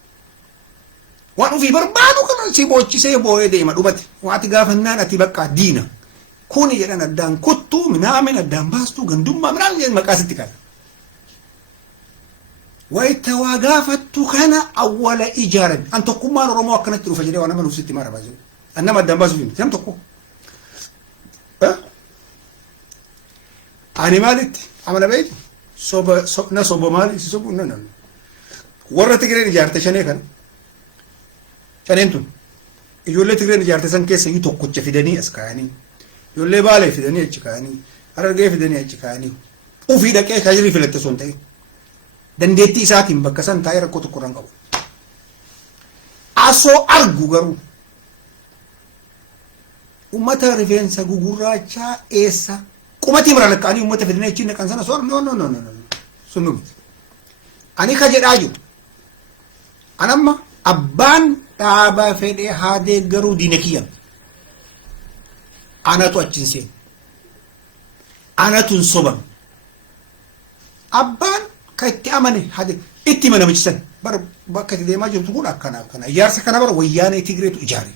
waan ofii barbaadu kana si boochisee boo'ee deema dhumate waati gaafannaan ati bakka diina kuni jedhan addaan kuttuu minaamin addaan baastuu gandummaa minaamin jedhan maqaa sitti kana wayita waa gaafattu kana awwala ijaaran an tokkummaan Oromoo akkanatti dhufa jedhee waan nama nuuf sitti mara baasuu an nama addaan baasuuf hin nam tokko ani maalitti amala beeyti soba maali si sobu na warra Tigreen ijaarte shanee kana shaneen tun ijoollee Tigreen ijaarte san keessa iyyuu tokkocha fidanii as kaa'anii ijoollee Baalee fidanii achi kaa'anii Harargee fidanii achi kaa'anii ufii dhaqee kaajirii filatte sun ta'e dandeettii isaatiin bakka san taa'ee rakkoo tokko irraan qabu asoo argu garuu ummata rifeensa gugurraachaa eessa qumatii mara lakkaanii ummata fidanii achi naqan sana soor no sun nu miti ani ka jedhaa jiru anamma abbaan dhaaba fedhee haa deeggaruu diina kiyya anatu achin seen anatun soban abbaan ka itti amane hade itti manamichisan bar bakka itti deemaa jirtu kun akkana ijaarsa kana bara wayyaanee Tigreetu ijaare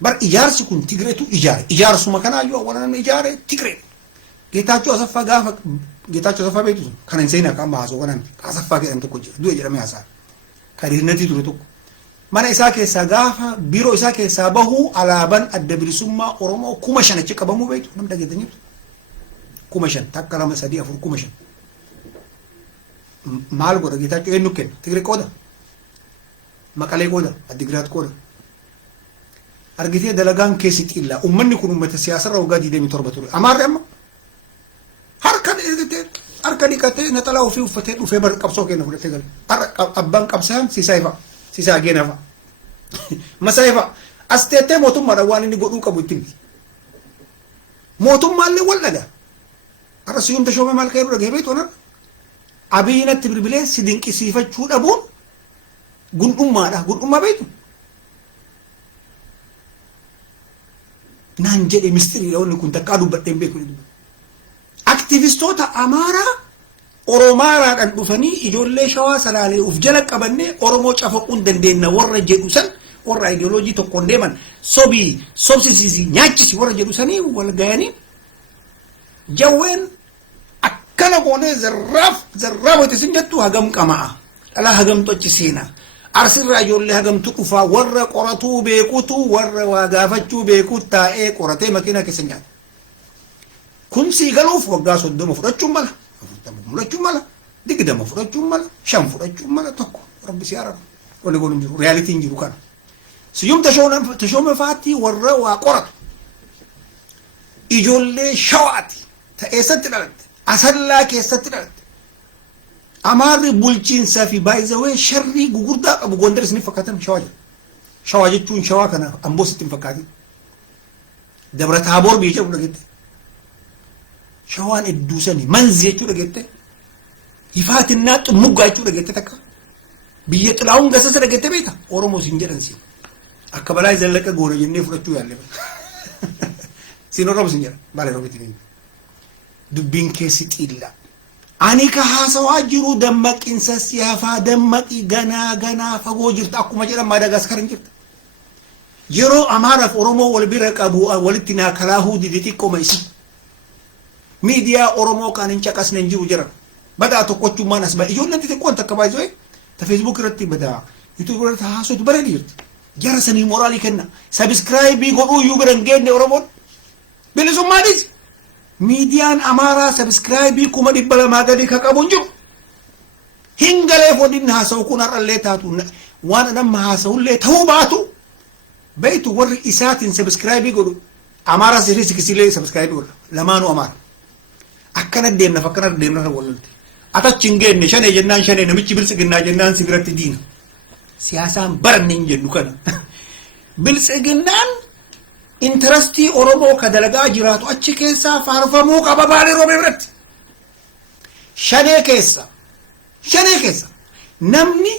bar ijaarsi kun Tigreetu ijaare ijaarsuma kanaayyuu awwalan ijaare Tigree Geetaachoo Asaffaa gaafa Geetaachoo Asaffaa beektu kana hin seenaa kan haasoo kanan Asaffaa jedhan tokko jira du'e jedhamee haasaa kariirnatii ture tokko mana isaa keessaa gaafa biiroo isaa keessaa bahuu alaabaan adda bilisummaa Oromoo 5,000 achi qabamuu beektu nam dhageetanii 5,000 takka 2 3 4 5,000 maal godha Geetaachoo eenyu kenna Tigree qooda Maqalee qooda Addigiraat qooda argitee dalagaan keessi xiillaa ummanni kun ummata siyaasarra waggaa 27 ture amaarri amma harka dhiqatee naxalaa ofii uffatee dhufee bar qabsoo kenna fudhatee gale abbaan qabsaan siisaa geena fa'a masaa fa'a as teettee mootummaadhaan waan inni godhuu qabu ittiin mootummaallee wal dhagaa har'a Siyuum Tashoomee maal ka'ee dhagahee beektu onar Abiyyinatti bilbilee si dinqisiifachuu dhabuun gundhummaadha gundhummaa beektu naan jedhe mistiriidha wanni kun takkaa dubbadheen beeku aktivistoota Amaaraa Oromaaraadhaan dhufanii ijoollee Shawaa Salaalee uf jala qabannee Oromoo cafaquun dandeenya warra jedhu san warra ideoloojii tokkoon deeman sobsisiisii nyaachisi warra jedhu sanii wal gayanii jawween akkana goonee zarraaf wayita isin jettu hagam qama'a dhala hagamtu achi seenaa arsirraa ijoollee hagamtu dhufaa warra qoratuu beekutu warra waa gaafachuu beekuu taa'ee qoratee makiinaa keessa nyaata kun sii galuuf waggaa 30 fudhachuun mala 40 fudhachuun mala 20 fudhachuun mala 5 fudhachuun mala tokko rabbi si arabu wanni goonu jiru realitiin jiru kana Siyuum Tashoomee faatti warra waa qoratu ijoollee Shawaati ta'eessatti dhalatte Asallaa keessatti dhalatte Amaarri bulchiinsaa fi baay'izawee sharrii gugurdaa qabu Gondar isiniif fakkaatan Shawaa jechuun Shawaa kana Amboo sitti hin fakkaatin Dabra Taaboor biyya jedhu dhageette Shawaan hedduu sanii manzi jechuu dhageette Ifaatinnaa Xumuggaa jechuu dhageette takka biyya Xilaa'uun Gassasa dhageette beekta Oromoo siin jedhan siin akka balaa Zallaqa goona jennee fudhachuu yaalle siin Oromoo siin jedhan baalee Oromiitiin dubbiin keessi xiillaa ani ka haasawaa jiru dammaqinsa siyaafaa dammaqi ganaa fagoo jirta akkuma jedhan Maadaagaskar hin jirta yeroo Amaaraaf Oromoo wal bira qabu walitti naa kalaahuu didi xiqqooma isi miidiyaa Oromoo kan hin caqasne hin jiru jiran badaa tokkochummaan as baay'ee ijoolleen xixiqqoon takka baay'ee ta Facebook irratti badaa YouTube irratti haasawatu bareedi jirti jara sanii moraalii kenna subscribe godhuu iyyuu bira hin geenne Oromoon bilisummaanis miidiyaan Amaaraa subscribe 200 gadi ka qabu hin jiru hingalee fodin haasawu kun har'allee taatu waan nama haasawullee ta'uu baatu beeytu warri isaatiin subscribe godhu Amaaraa sirii sikisilee subscribe godha lamaanuu Amaara akkana deemna walalte atachi hin geenne shanee jennaan shanee namichi biltsiginnaa jennaan sibiratti diina siyaasaan baranne hin jennu kana biltsiginnaan intarastii Oromoo ka dalagaa jiraatu achi keessaa faarfamuu qaba Baalee Roobee biratti shanee keessa namni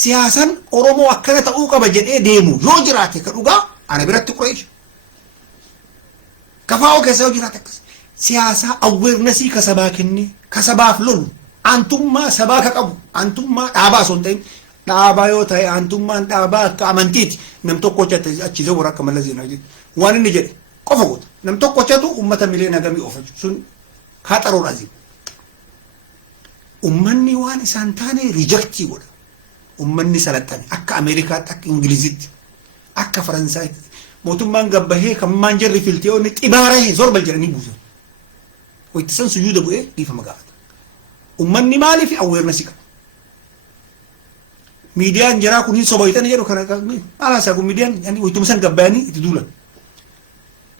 siyaasan Oromoo akkana ta'uu qaba jedhee deemu yoo jiraate ka dhugaa ana biratti Qureesh kafaa'oo keessa yoo jiraate akkas siyaasa awareness ka sabaa kenne ka sabaaf lolu antummaa sabaa ka qabu antummaa dhaabaa son ta'in dhaabaa yoo ta'e antummaan dhaabaa akka amantiiti nam tokko achi zawwara akka mallaziina jedhe waan inni jedhe qofa goota nam tokko chatu ummata miliyoona gamii ofachu sun kaaxaroon azim ummanni waan isaan taane rejectii godha ummanni salaxxame akka Ameerikaatti akka Ingilizitti akka Faransaaytti mootummaan gabbahee kan maan jarri filtiyoonni xibaaree zorbal jedhanii buusan waytisan sujuuda bu'ee dhiifama gaafata ummanni maaliif awareness qaba miidiyaan jaraa kun hin soboytan jedhu kana alaasa kun miidiyaan yani waytuma san gabbaanii itti duulan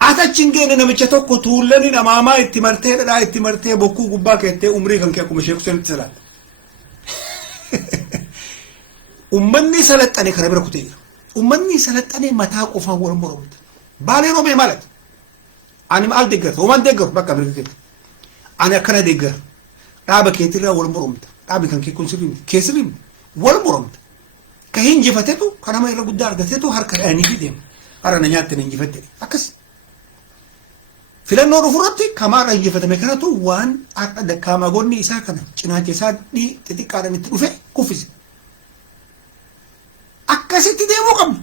atachin geene namicha tokko tuullani namaamaa itti martee dhadhaa itti martee bokkuu gubbaa keettee umrii kan kee akkuma sheeku sanitti salaata ummanni salaxxane kana bira kutee jira ummanni salaxxane mataa qofaan wal moromta baalee roobee maalat ani maal deeggar homan deeggar bakka Ameerika keetti ani akkana deeggar dhaaba keetirraa wal moromta dhaabi kan kee kun sirriin wal moromta ka hinjifatetu kanama irra guddaa argatetu harka dhaanii fi deema har'a na nyaatte na hinjifatte akkas filannoo dhufurratti kamaarra hinjifatame kanatu waan har'a dakkaamaa goonni isaa kana cinaacha isaa xixiqqaadhaan itti dhufe kuffise akkasitti deemuu qabna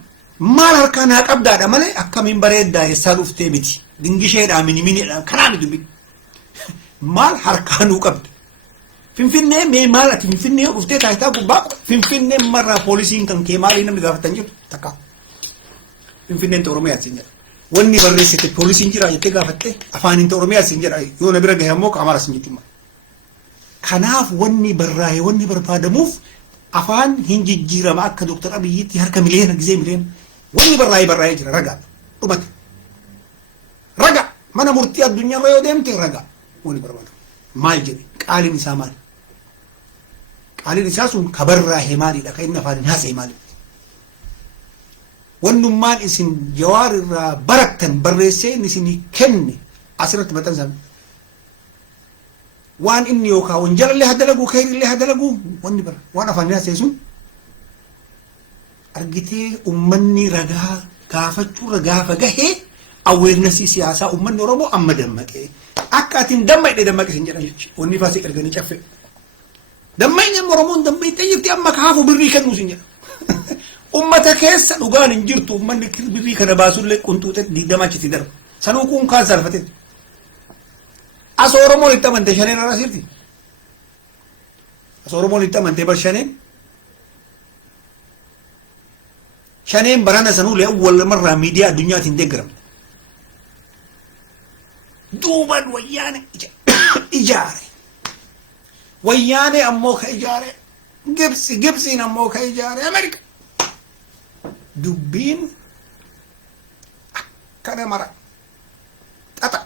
maal harkaa naa qabdaadha malee akkamiin bareeddaa eessaa dhuftee miti dingisheedhaa minimineedhaa kanaa miti dubbi maal harkaa nuu qabda finfinnee mee maal ati finfinnee dhuftee taayitaa gubbaa finfinnee marraa poolisiin kan kee maalii namni gaafatan jiru takka finfinneen ta'e Oromiyaa siin jedha wanni barreessite poolisiin jira jettee gaafatte afaaniin ta'e Oromiyaa siin jedha yoo na bira gahe ammoo qaamara siin jechuudha kanaaf wanni barraa'e wanni barbaadamuuf afaan hin jijjiirama akka Dr. Abiyyitti harka miliyoona gizee miliyoona wanni barraa'ee jira ragaa dhumate ragaa mana murtii addunyaa yoo deemte ragaa wanni barbaadamu maal jedhe qaaliin isaa maali qaaliin isaa sun ka barraa'e maalidha ka inni afaan hin haasa'e maali wannummaan isin Jawaar irraa barattan barreessee inni isin kenne asirratti maxxansan waan inni yookaan wanjalallee hadalagu khayrillee hadalagu wanni bara waan afaan haasa'e sun argitee ummanni ragaa gaafachuu gaafa gahee awareness siyaasaa ummanni Oromoo amma dammaqee akka atiin dammaqe sin jedhan jechuudha wanni faasii erganii caffe dammaqni Oromoon dammaqee jirti amma kaafu birrii kennu sin jedha ummata keessa dhugaan hin jirtu ummanni birrii kana baasullee qunxuuxee digdamaachitti darba sanuu kun kaan salfatetti as Oromoon itti amante shaneen irraa sirti as Oromoon itti amante bar shaneen barana sanuulee awwal marraa miidiyaa addunyaatiin deeggaram duuban wayyaane ijaare wayyaane ammoo ka ijaare gibsiin ammoo ka ijaare Ameerika dubbiin akkana mara xaxa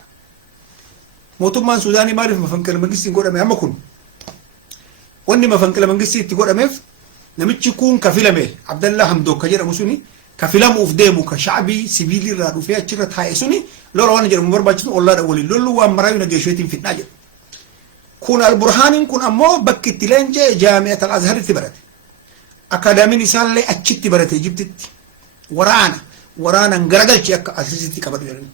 mootummaan Suudaanii maaliif mafanqila mangistiin godhame amma kun wanni mafanqila mangistii itti godhameef namichi kun kafilame Abdallah Hamdok ka jedhamu suni kafilamuuf deemu ka shaabii sibiilii irraa dhufee achirra taa'e suni lola waan jedhamu barbaachisu ollaadha waliin lollu waan maraayu nageesheetiin fidnaa jedhu kun Al-Burhaaniin kun ammoo bakki itti leenjee Jaami'at Al-Azharitti barate akaadaamiin isaallee achitti barate Ijiptitti waraanaan garagalchi akka asisitti qabatu jedhani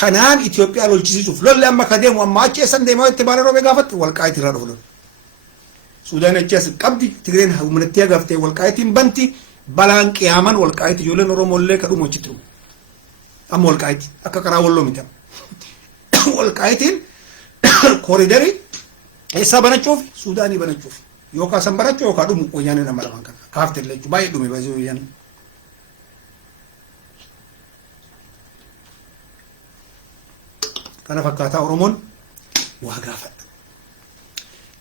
kanaan Itoophiyaa lolchisiisuuf lolli amma ka deemu amma achi eessan deemaa itti baala roobee gaafatti walqaayitii irraa dhufu lolli Suudaan achi as qabdi Tigreen humnatti gaaftee walqaayitiin banti balaan qiyaaman walqaayitii ijoolleen Oromoollee ka dhumu achitti dhumu amma walqaayitii akka karaa walloo miti walqaayitiin kooriidarii eessaa banachuuf Suudaanii banachuuf yookaan san barachuu yookaan dhumu wayyaanee nama lamaan kana kaaftee illee baay'ee dhume baay'ee wayyaanee kana fakkaataa Oromoon waa gaafadha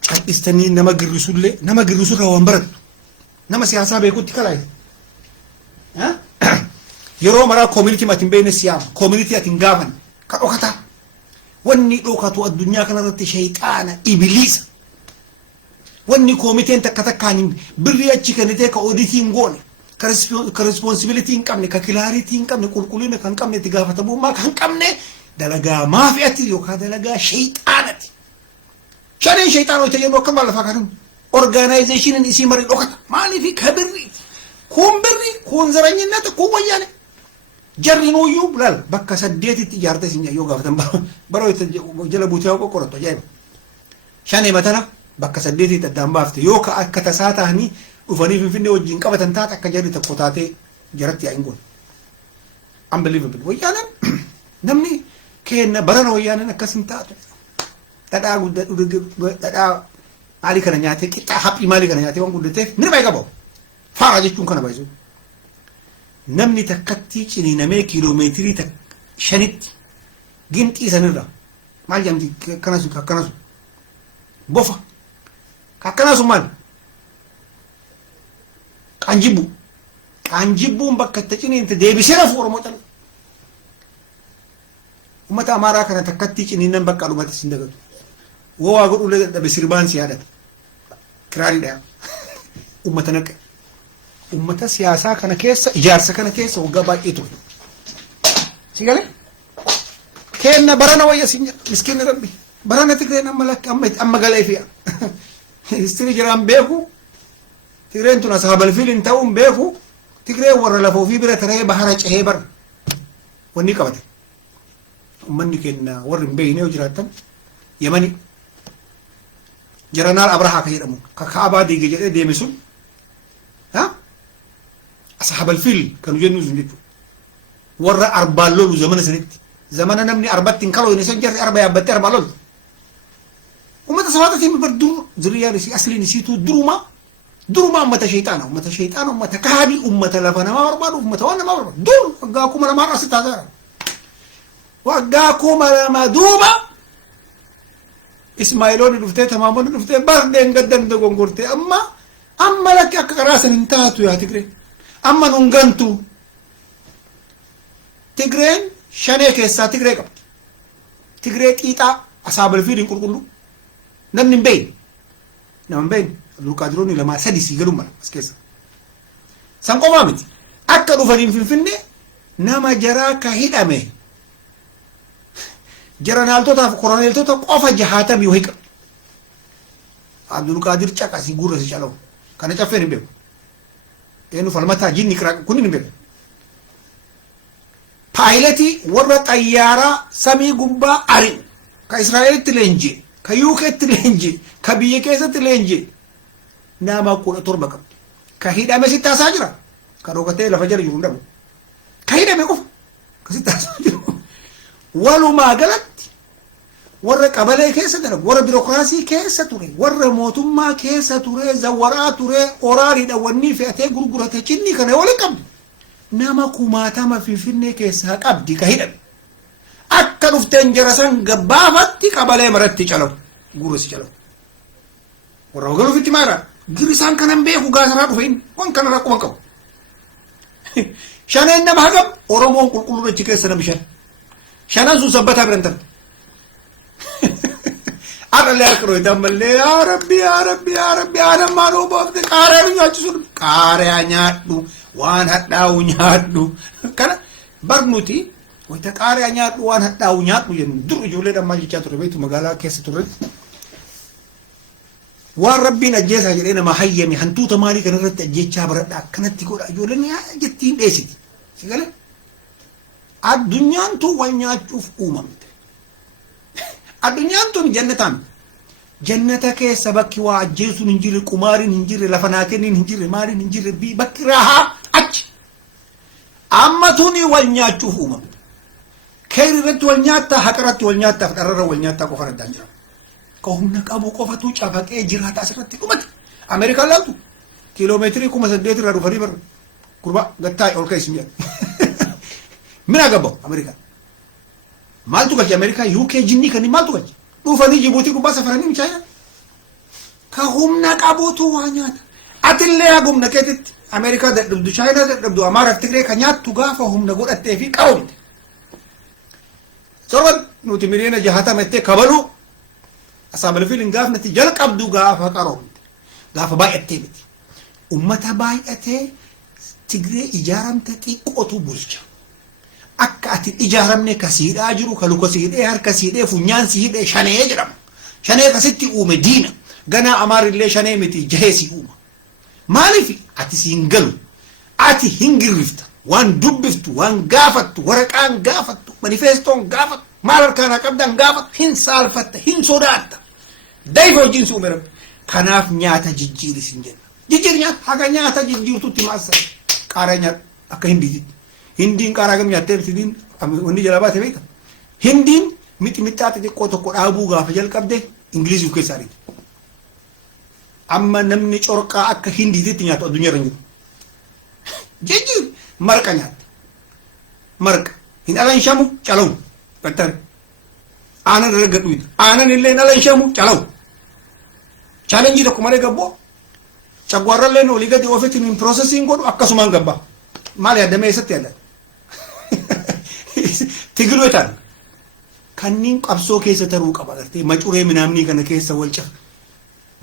qal'istanii nama girrisullee waan baratu nama siyaasaa beekutti kalaayi yeroo maraa community matiin beekne siyaama community atiin gaafan ka dhokataa wanni dhokatu addunyaa kanarratti shayxaana ibiliisa wanni koomiteen takka takkaan birrii achi kennitee ka auditiin goone ka responsibility hin qabne ka clarity hin qabne qulqullina kan qabne itti gaafatamummaa kan qabne dalagaa maafi'ati yookaan dalagaa shayxaanati شانين شيطان ويتجنوا كم على فكرهم organization isi mari dokata mani fi kabirri kun birri kun zaranyinat kun wayane jarri no yu blal bakka saddeti tijarta sinya yo gafatan baro jala butiya ko korato jay shane matala bakka saddeti tadamba afte yo ka akata sata hani ufani finne wajin qabatan ta takka jarri takotate jaratti ya ingol unbelievable wayane namni kenna barana wayane nakasinta tada gudda tada Ali kana nyaate kita happy mali kana nyaate wan guddate mir bay gabo fara jechuun kana bayzu namni takkatti cini name kilometri tak shanit ginti sanirra mal jamdi kanasu bofa kanasu mal kanjibu mbakka cini inte debisera fu ormotal umata amara kana takkatti cini nan bakka lumati sindagatu wo agudu le da besirban siyada kirari da ummata siyasa kana keessa ijaarsa kana keessa waggaa baay'eetu sigale kenna barana wayya sinya miskin rabbi barana tigreen amma galee fiya istiri jiran beeku tigreen tuna sahabal filin ta'un beeku tigreen warra lafoo fi bira taree bahara cehee bar wanni qabate ummanni kenna warri hin beeyne jiraatan yamani جرنال أبرها كيرمو كعبة ديجي جدي ديمسون ها أصحاب الفيل كانوا جنوز نيتو ورا أربالول زمان سنت زمان نمني أربعة كانوا ينسجر أربعة بتر بالول وما تصورت في بدو زريا رسي أصلي نسيتو دروما أمة شيطان أمة كهابي أمة لفنا ما أربعة أمة وانا ما أربعة دور وقاكم أنا ما رأست هذا وقاكم أنا ما دوما إسماعيلون دفتة تمامون دفتة باردين قدام دقون قرتي أما لك أكراس انتهتوا يا تجري أما نونغانتو تجرين شانيك يسا تجري قبل تجري كيتا أصحاب الفيل كله نمن بين لو كادروني لما سدسي قالوا ملا اسكيسا سانكو مامتي أكدوا فرين في الفنة نما جراك هدامه جرانالتو تا كورونيلتو تا قفا جهاتا بيوهيك عبد القادر چاكا سي غورا سي چالو كان چافين بيو انو فلمتا جيني كرا كوني بيو بايلتي ورا طيارة سمي غومبا اري كاسرائيل تلنجي كيوكي تلنجي كبيكيسا تلنجي ناما كورا تربك كهيدا مسي تاساجرا كاروكتي لفجر يوندم كهيدا ميقف كسي تاساجرا ولو ما قالت ورا قبلي كيسة درب ورا بيروقراسي كيسة توري ورا موتوما كيسة توري زورا توري أوراري دواني في أتي غرغرة تشيني كنا ولا كم نما كوماتا ما في فيني كيسة قبدي كهيدا أكلوا في تنجرسان قبافتي قبلي مرتي چلو غورسي چلو ورا وقالوا في تمارا غريسان كان بيخو غاسرا فين وان كان راكو وانكو شانا إنما هقب أورمون كل رجي كيسة نمشان شانا زو سبتا برنتر أنا لا أكره دمّل يا ربي أنا ما رو بابد كاري نياتشون كاري نياتو وان هتاو نياتو كنا برنوتي ويتا كاري نياتو وان هتاو نياتو ين درو جولة دم ماجي كاتو ربيتو مقالا كيسة تورد وان ربي نجيسا جرينا ما حيّمي هنتو تمالي كنا رت أجيتشا برد كانت تقول أجولن يا جتين ديسيتي سيقال الدنيا تو وانياتو في الدنيا تو جنة كيس بكي واجيس ننجر قمار ننجر لفناتين ننجر مار ننجر بي بكرها أج أما توني والنياتو فوما كيرت والنياتا حكرت والنياتا فترر والنياتا كفر الدنجر كهونك أبو قفتو شافك جرات أسرت كمت أمريكا لالتو كيلومتري كم سديت رادو فريبر كربا قتاي أول كيس مية من أجابو أمريكا مالتو كجي أمريكا يوكي جني كني مالتو كجي دوفاني جيبوتي كوبا سفراني من شاينا كهمنا كابوتو وانيات أتلي أقوم نكتت أمريكا دبدو شاينا دبدو أمارة تكري كنيات تغافا هم نقول أتفي قومت سرور نوتي مرينا جهاتا متى كبلو أصاب الفيلم غاف نتي جلق أبدو غافا قرومت غافا باي أتيبت أمتا باي أتي تكري إجارم تتي قوتو بولشا akka ati ijaaramne kasiidhaa jiru kalu kasiidhee harka siidhee funyaan siidhee shanee jedhama shanee kasitti uume diina ganaa amaarillee shanee miti jaheesi uuma maaliif ati siin galu ati hingirrifta waan dubbiftu waan gaafattu waraqaan gaafattu manifestoon gaafattu maal harkaanaa qabdan gaafattu hin saalfatta hin sodaatta dayfa hojiin si uume rabbi kanaaf nyaata jijjiiri sin jenna jijjiir nyaata haga nyaata jijjiirtutti maasa qaaraa nyaata akka hindiititti hindiin qaaraa gam nyaattee bitidiin wanni jala baate beeka hindiin mixmixaa xixiqqoo tokko dhaabuu gaafa jalqabde ingiliziif keessaa dhigi amma namni corqaa akka hindiititti nyaatu addunyaa irra jiru jijjiir marqa nyaata marqa hin alanshamu calawu battare aanan irra gadhuuti aanan illee hin alanshamu calawu challenge tokko malee gabboo cagwarrallee olii gadi ofiitiin hin processing godhu akkasumaan gabbaa maal yaadamee eessatti yaadame tigiluu etaan kanniin qabsoo keessa taruu qaba gartee macuree minaamnii kana keessa wal cafa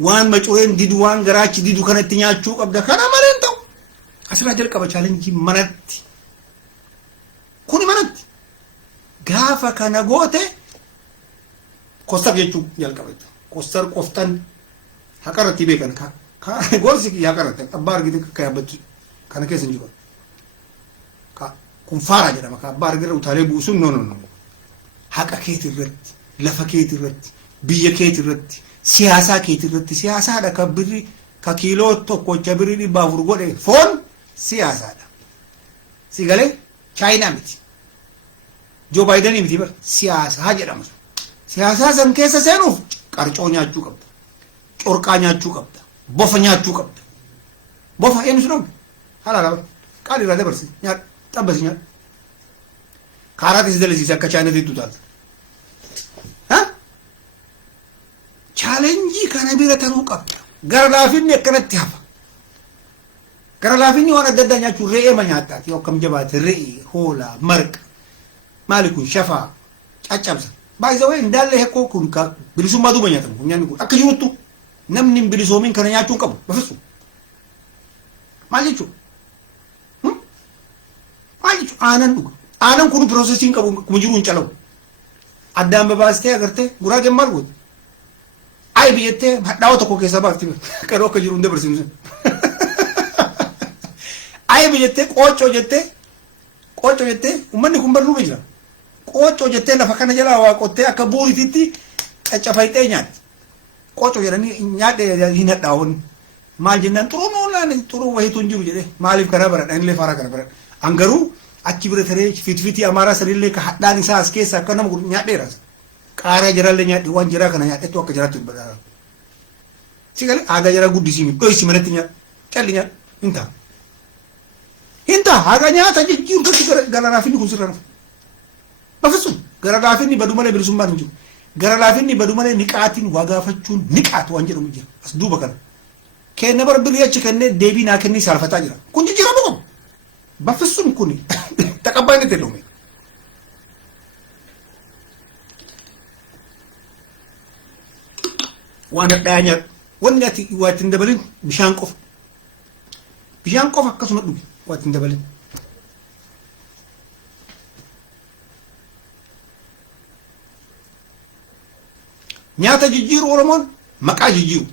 waan macureen didu waan garaachi didu kanatti nyaachuu qabda kana malee hin ta'u asirraa jalqaba challenge manatti kuni manatti gaafa kana goote kostar jechuu jalqaba kostar qoftan haqarratti beekan ka gorsi haqarratti abbaa argite akka yaabbattu kana keessa hin jiru ka kun faara jedhama ka abbaa argirra utaalee buusuun no haqa keeti irratti lafa keeti irratti biyya keeti irratti siyaasaa keeti irratti siyaasaadha ka birri ka kiiloo tokkocha birri 400 godhe foon siyaasaadha si galee chaayinaa miti joo baayidanii miti bar siyaasaa jedhamu siyaasaa san keessa seenuuf qarcoo nyaachuu qabda corqaa nyaachuu qabda bofa nyaachuu qabda bofa eenyu sun halala qaali irraa dabarsi nyaadhu xabbasi nyaadhu kaaraati si dalisiise akka chaayinaatiitu taata chaalenjii kana bira taruu qabda gara laafinni akkanatti hafa gara laafinni waan adda addaa nyaachuu re'ee ma nyaattaati yoo akkam jabaate re'ee hoolaa marqa maali kun shafaa caccabsa baay'isawee indaallee hekkoo kun ka bilisummaa duuba nyaatamu nyaanni kun akka jiruttu namni hin bilisoomin kana nyaachuun qabu bafisu maal jechuudha maal jechuudha aanan dhuga aanan kun piroosesiin qabu kuma jiru hin calawu addaan babaastee agartee guraageen maal goote ay bijettee hadhaawa tokko keessaa baafti kadoo akka jiru hin dabarsinu ay bijettee qooccoo jettee ummanni kun barnuu jira qooccoo jettee lafa kana jalaa waa qottee akka buurititti caccafayxee nyaatti qooccoo jedhanii nyaadhee hin hadhaawonni maal jennaan xuruu noolaan xuruu wahituu hin jiru jedhee maaliif kana baradha inillee faaraa kana baradha angaruu achi bira taree fitfitii amaaraa sanillee ka hadhaan isaa as keessa akka nama nyaadheeras qaaraa jiraallee nyaadhe waan jiraa kana nyaadhetu akka jiraattu badhaadha si galee aagaa jiraa guddisii dhoysi manatti nyaadhe calli nyaadhe hinta haga nyaata jijjiirtutti gara laafinni kun sirra nafa bafisuun gara laafinni badu malee bilisummaan hin jiru gara laafinni badu malee niqaatiin waa gaafachuun niqaatu waan jedhamu jira as duuba kana kenna bar birrii achi kennee deebii naa kennii saalfataa jira kun jijjiiramu qabu bafisuun kun taqabbaa inni ta'e waan hadhaa nyaadhu wanni ati waa ittiin dabalin bishaan qofa akkasuma dhugi waa ittiin dabalin nyaata jijjiiru oromoon maqaa jijjiiru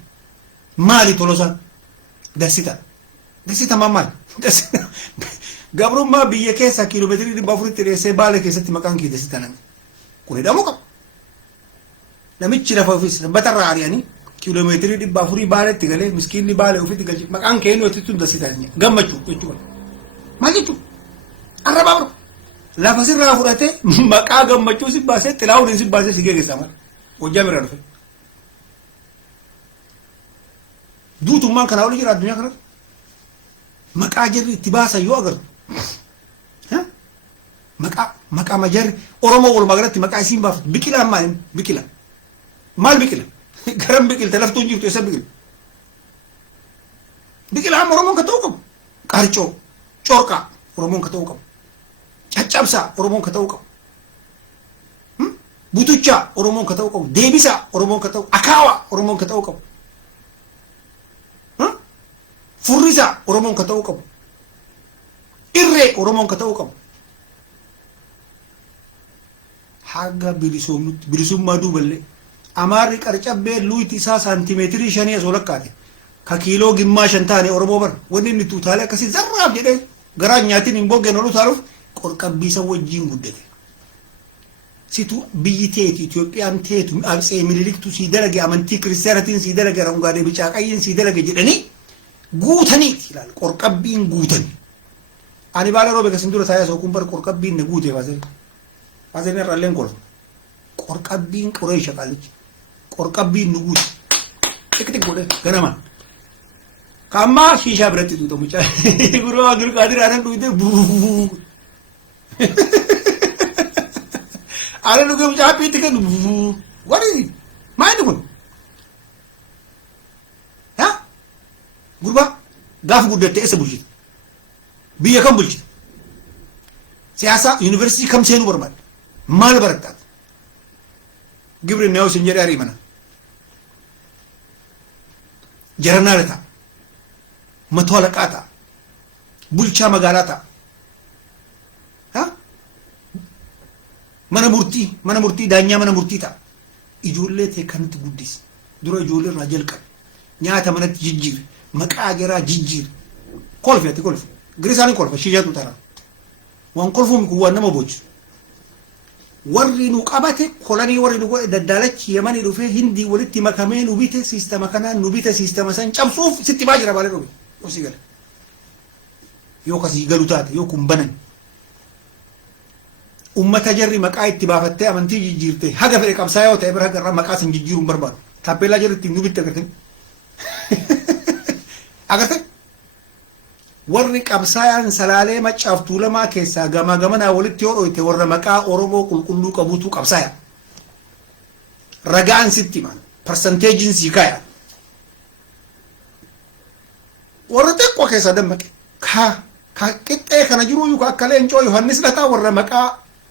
maali tolosaan darsita maal gabrummaa biyya keessa kiiloomeetirii 400 dheessee baala keessatti maqaan kee darsita namni kun hidhamuu qaba namichi lafa ofis batarraa ari'anii kiiloomeetirii 400 baaletti galee miskiinni baale ofitti galchi maqaan kee inni ofitti darsita gammachuu jechuudha maal jechuudha arrabaa biro lafa sirraa fudhatee maqaa gammachuu si baasee xilaa'uun si baasee si geessaa maal hojjaa biraa dhufe duutummaan kanaa olii jira addunyaa kanatti maqaa jarri itti baasan yoo agartu maqaa majarri oromoo walumaa galatti maqaa isiin baafatu biqilaan maal biqila garan biqilta laftuun jirtu eessa biqila biqilaan oromoon ka ta'uu qabu qarcoo corqaa oromoon ka ta'uu qabu caccabsaa oromoon ka ta'uu qabu butuchaa oromoon ka ta'uu qabu deebisaa oromoon ka ta'uu akaawaa oromoon ka ta'uu qabu furrisaa oromoon ka ta'uu qabu irree oromoon ka ta'uu qabu haga bilisummaa duuballee Amaarri qarcabbee luuti isaa saantimeetirii 5 osoo lakkaate ka kiiloo gimmaa 5 taane Oromoo bar wanni inni tuutaalee akkasii zarraaf jedhee garaa nyaatiin hin boggeen olu taaluuf qorqabbii isa wajjiin guddate. Situ biyyi teeti Itoophiyaan teetu Atsee Miniliktu sii dalage amantii kiristaanatiin sii dalage Arangugaadee Bicaa Qayyeen sii dalage jedhanii guutaniiti ilaal qorqabbiin guutani. Ani baala roobe kasin dura taa'ee osoo kun bar qorqabbiin ne guutee baasee. Baasee irra illee kolfa. Qorqabbiin Qureesha qaalichi. Qorqabbiin nu guute. Xiqqi godhe ganama. Kamma shishaa biratti tuuta mucaa. Gurra Abdul Qaadir aanan dhuyite buu. Aanan dhugee mucaa haphiitti kennu buu. Wari maali kun? Ha? Gurba gaafa guddatte eessa bulchite? Biyya kam bulchite? Siyaasa yuunivarsiitii kam seenuu barbaadde? Maal barattaati? Gibrinna yoo isin jedhee ariimana. Jaranaale ta'a. Matoo alaqaa ta'a. Bulchaa magaalaa ta'a. Ha? Mana murtii daanyaa mana murtii ta'a. Ijoollee ta'e kanatti guddisi. Dura ijoollee irraa jalqabe. Nyaata manatti jijjiire. Maqaa jaraa jijjiire. Kolfi ati kolfi. Girisaanii kolfa shiishatu tara. Waan kolfuun kun waan nama bochu. Warri nu qabate kolanii warri nu godhe daddalachi Yemanii dhufee Hindii walitti makamee nu bite siistama kanaan nu bite siistama san cabsuuf sitti baajira baalee dhufe. Osii gala. Yoo kasii galu taate yoo kun banan. Ummata jarri maqaa itti baafattee amantii jijjiirte haga fedhe qabsaa yoo ta'e bira garraa maqaa san jijjiiruun barbaadu. Taappeellaa jarri ittiin nu bitte agartee. Agartee? Warri qabsaayaan salaalee Maccaaf Tuulamaa keessaa gamaa gamanaa walitti yoo dhoyte warra maqaa Oromoo qulqulluu qabuutu qabsaaya. Ragaan sitti himan. Parsanteejiin sii kaaya. Warra xiqqoo keessaa dammaqe. Ka qixxee kana jiru yookaan akka leencoo Yohaannis lataa warra maqaa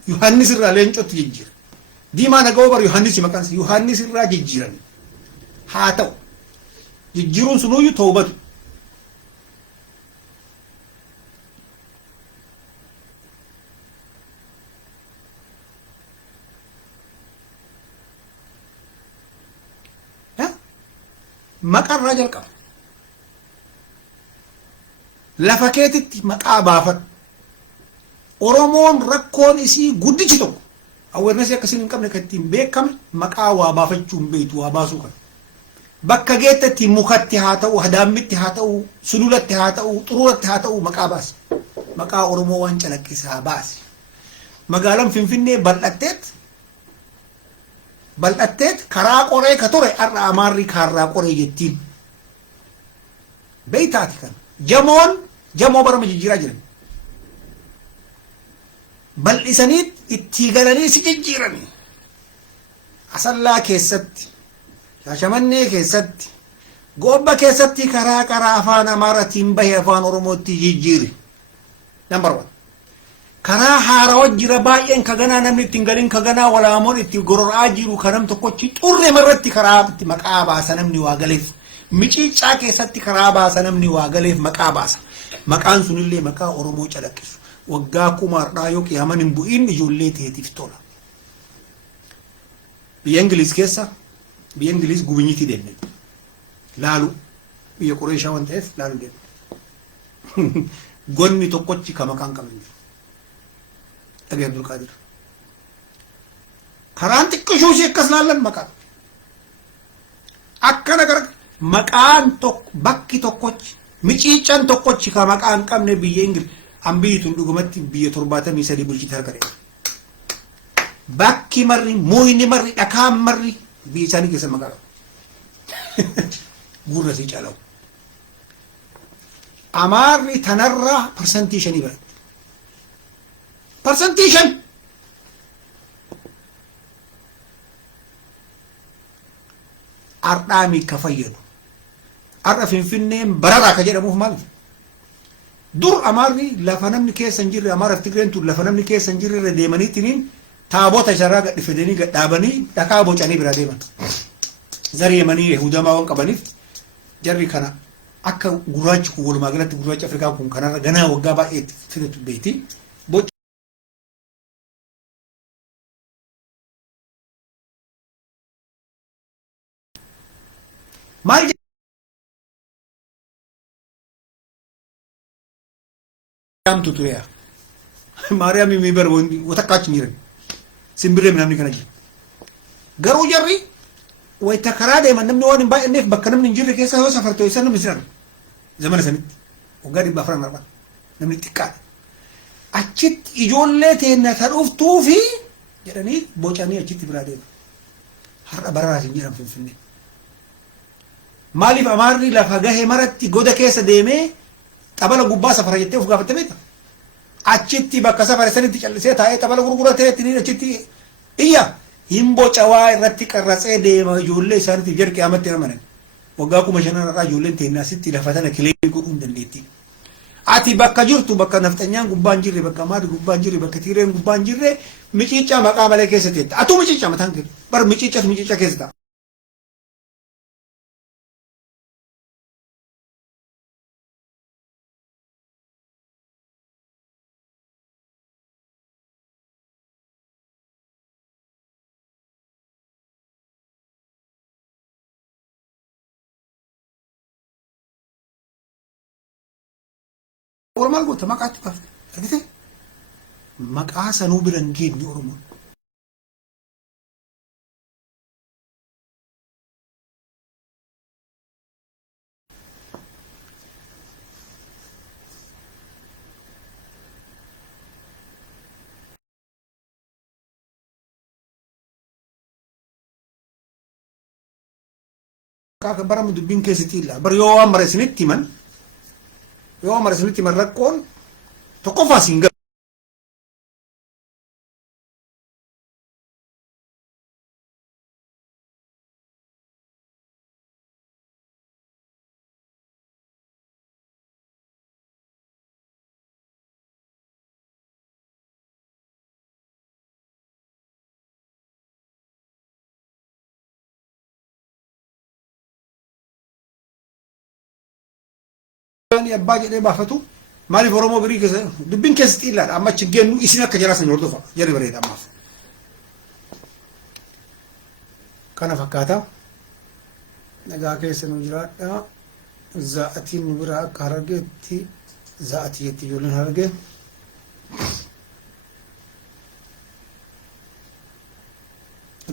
Yohaannis irraa leencootti jijjiira. Diimaa naga'oo bar Yohaannis maqaan Yohaannis irraa jijjiiran. Haa ta'u. Jijjiiruun sunuyyuu toobatu. Maqaa irraa jalqaba. Lafa keetitti maqaa baafadhu. Oromoon rakkoon isii guddichi tokko. Awareness akkasiin hin qabne kan ittiin beekame maqaa waa baafachuun beektu waa baasuu kana. Bakka geettatti mukatti haa ta'u, hadaammitti haa ta'u, sululatti haa ta'u, xuruuratti haa ta'u maqaa baasi. Maqaa Oromoo waan calaqqisaa baasi. Magaalaan Finfinnee bal'atteet karaa qoree ka ture har'a Amaarri kaarraa qoree jettiin. Beeytaati kan. Jamoo barama jijjiiraa jiran. Bal'isaniit itti galanii si jijjiiranii. Asallaa keessatti, Shaashamannee keessatti, Goobba keessatti karaa afaan Amaaratiin bahee afaan Oromootti jijjiiri. Number 1. Karaa haarawaa jira baay'een kaganaa namni ittiin galin kaganaa walaamoon itti gororaa jiru kanam tokkochi xurree marratti karaa itti maqaa baasa namni waa galeef. Miciicaa keessatti karaa baasa namni waa galeef maqaa baasa. Maqaan sunillee maqaa Oromoo calaqqisu. Waggaa kumaardhaa yoo qiyaaman hin bu'iin ijoollee teetiif tola. Biyya Ingiliis keessa biyya Ingiliis gubinyitii deemne. Laalu biyya Qureeshaa waan ta'eef laalu deemne. Gonni tokkochi ka maqaan qaban jiru. Dhagee Abdul Qaadir. Karaan xiqqishuu si akkas laallan maqaa. Akkana gara maqaan tokko bakki tokkochi miciicaan tokkochi ka maqaan qabne biyya Ingiliis hambiyituun dhugumatti biyya 73 bulchite harka dheera. Bakki marri mooyni marri dhakaan marri biyya isaanii keessa maqaa qabu. Gurra si caalawu. Amaarri tanarraa parsantii 5 baratti. Parsantii 5. Ardhaami ka fayyadu. Arra Finfinneen bararaa ka jedhamuuf maal? Dur Amaarri lafa namni keessa hin jirre Amaaraaf Tigreen tun lafa namni keessa hin jirre deemaniitiin taabota isarraa gad dhifedanii gad dhaabanii dhakaa bocanii bira deeman. Zarii Yemanii Yahudamaa waan qabaniif jarri kana akka gurraachi kun walumaa galatti gurraachi Afrikaa kun kanarra ganaa waggaa baay'ee fidatu beeti. maal jedhamtu ture Maariyaam miibar watakkaach jiran simbiree namni kana jira garuu jarri wayita karaa deeman namni waan hin baay'anneef bakka namni hin jirre keessa yoo safartoo isa namni sinan zamana sanitti waggaa 400 namni xiqqaadha achitti ijoollee teenna ta dhuftuu fi jedhanii bocanii achitti biraa deemu har'a bararaa hin jiran finfinnee maaliif amaarri lafa gahee maratti goda keessa deemee xabala gubbaa safara jettee of gaafatte beekta achitti bakka safara sanitti callisee taa'ee xabala gurguratee ittiin achitti iyya hin bocawaa irratti qarratsee deema ijoollee isaaniitiif jarqee amatti namanan waggaa 5,000 irraa ijoolleen teennaasitti lafa tana kilee godhuu hin dandeetti. Ati bakka jirtu bakka nafxanyaan gubbaan jirre bakka maati gubbaan jirre bakka tiireen gubbaan jirre miciicaa maqaa malee keessa teetta atu miciicaa mataan kee bar miciicaa keessa ta'a. Oromaan goota maqaatti baafte argite maqaa sanuu biran geedni Oromoon. Kaaka baramu dubbiin keessatti illa bar yoo waan mara isinitti himan yoo mara isinitti himan rakkoon tokkoffaa siin galu. Abbaa jedhee baafatu maaliif Oromoo birii keessa dubbiin keessatti illaadha amma achi geennu isin akka jalaa san hordofa jarri bareeda ammaaf. Kana fakkaata nagaa keessa nu jiraadha za'atiin nu biraa akka Harargeetti za'atii jetti ijoolleen Harargee.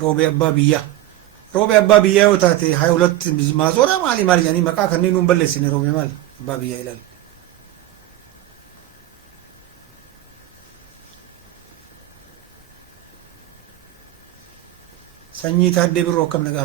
Roobee abbaa biyyaa roobee abbaa biyyaa yoo taate haa hulat maazoora maali jedhanii maqaa kanneen nuun balleessine roobee maali abbaa biyyaa ilaali. Sanyii taaddee biroo akkam nagaa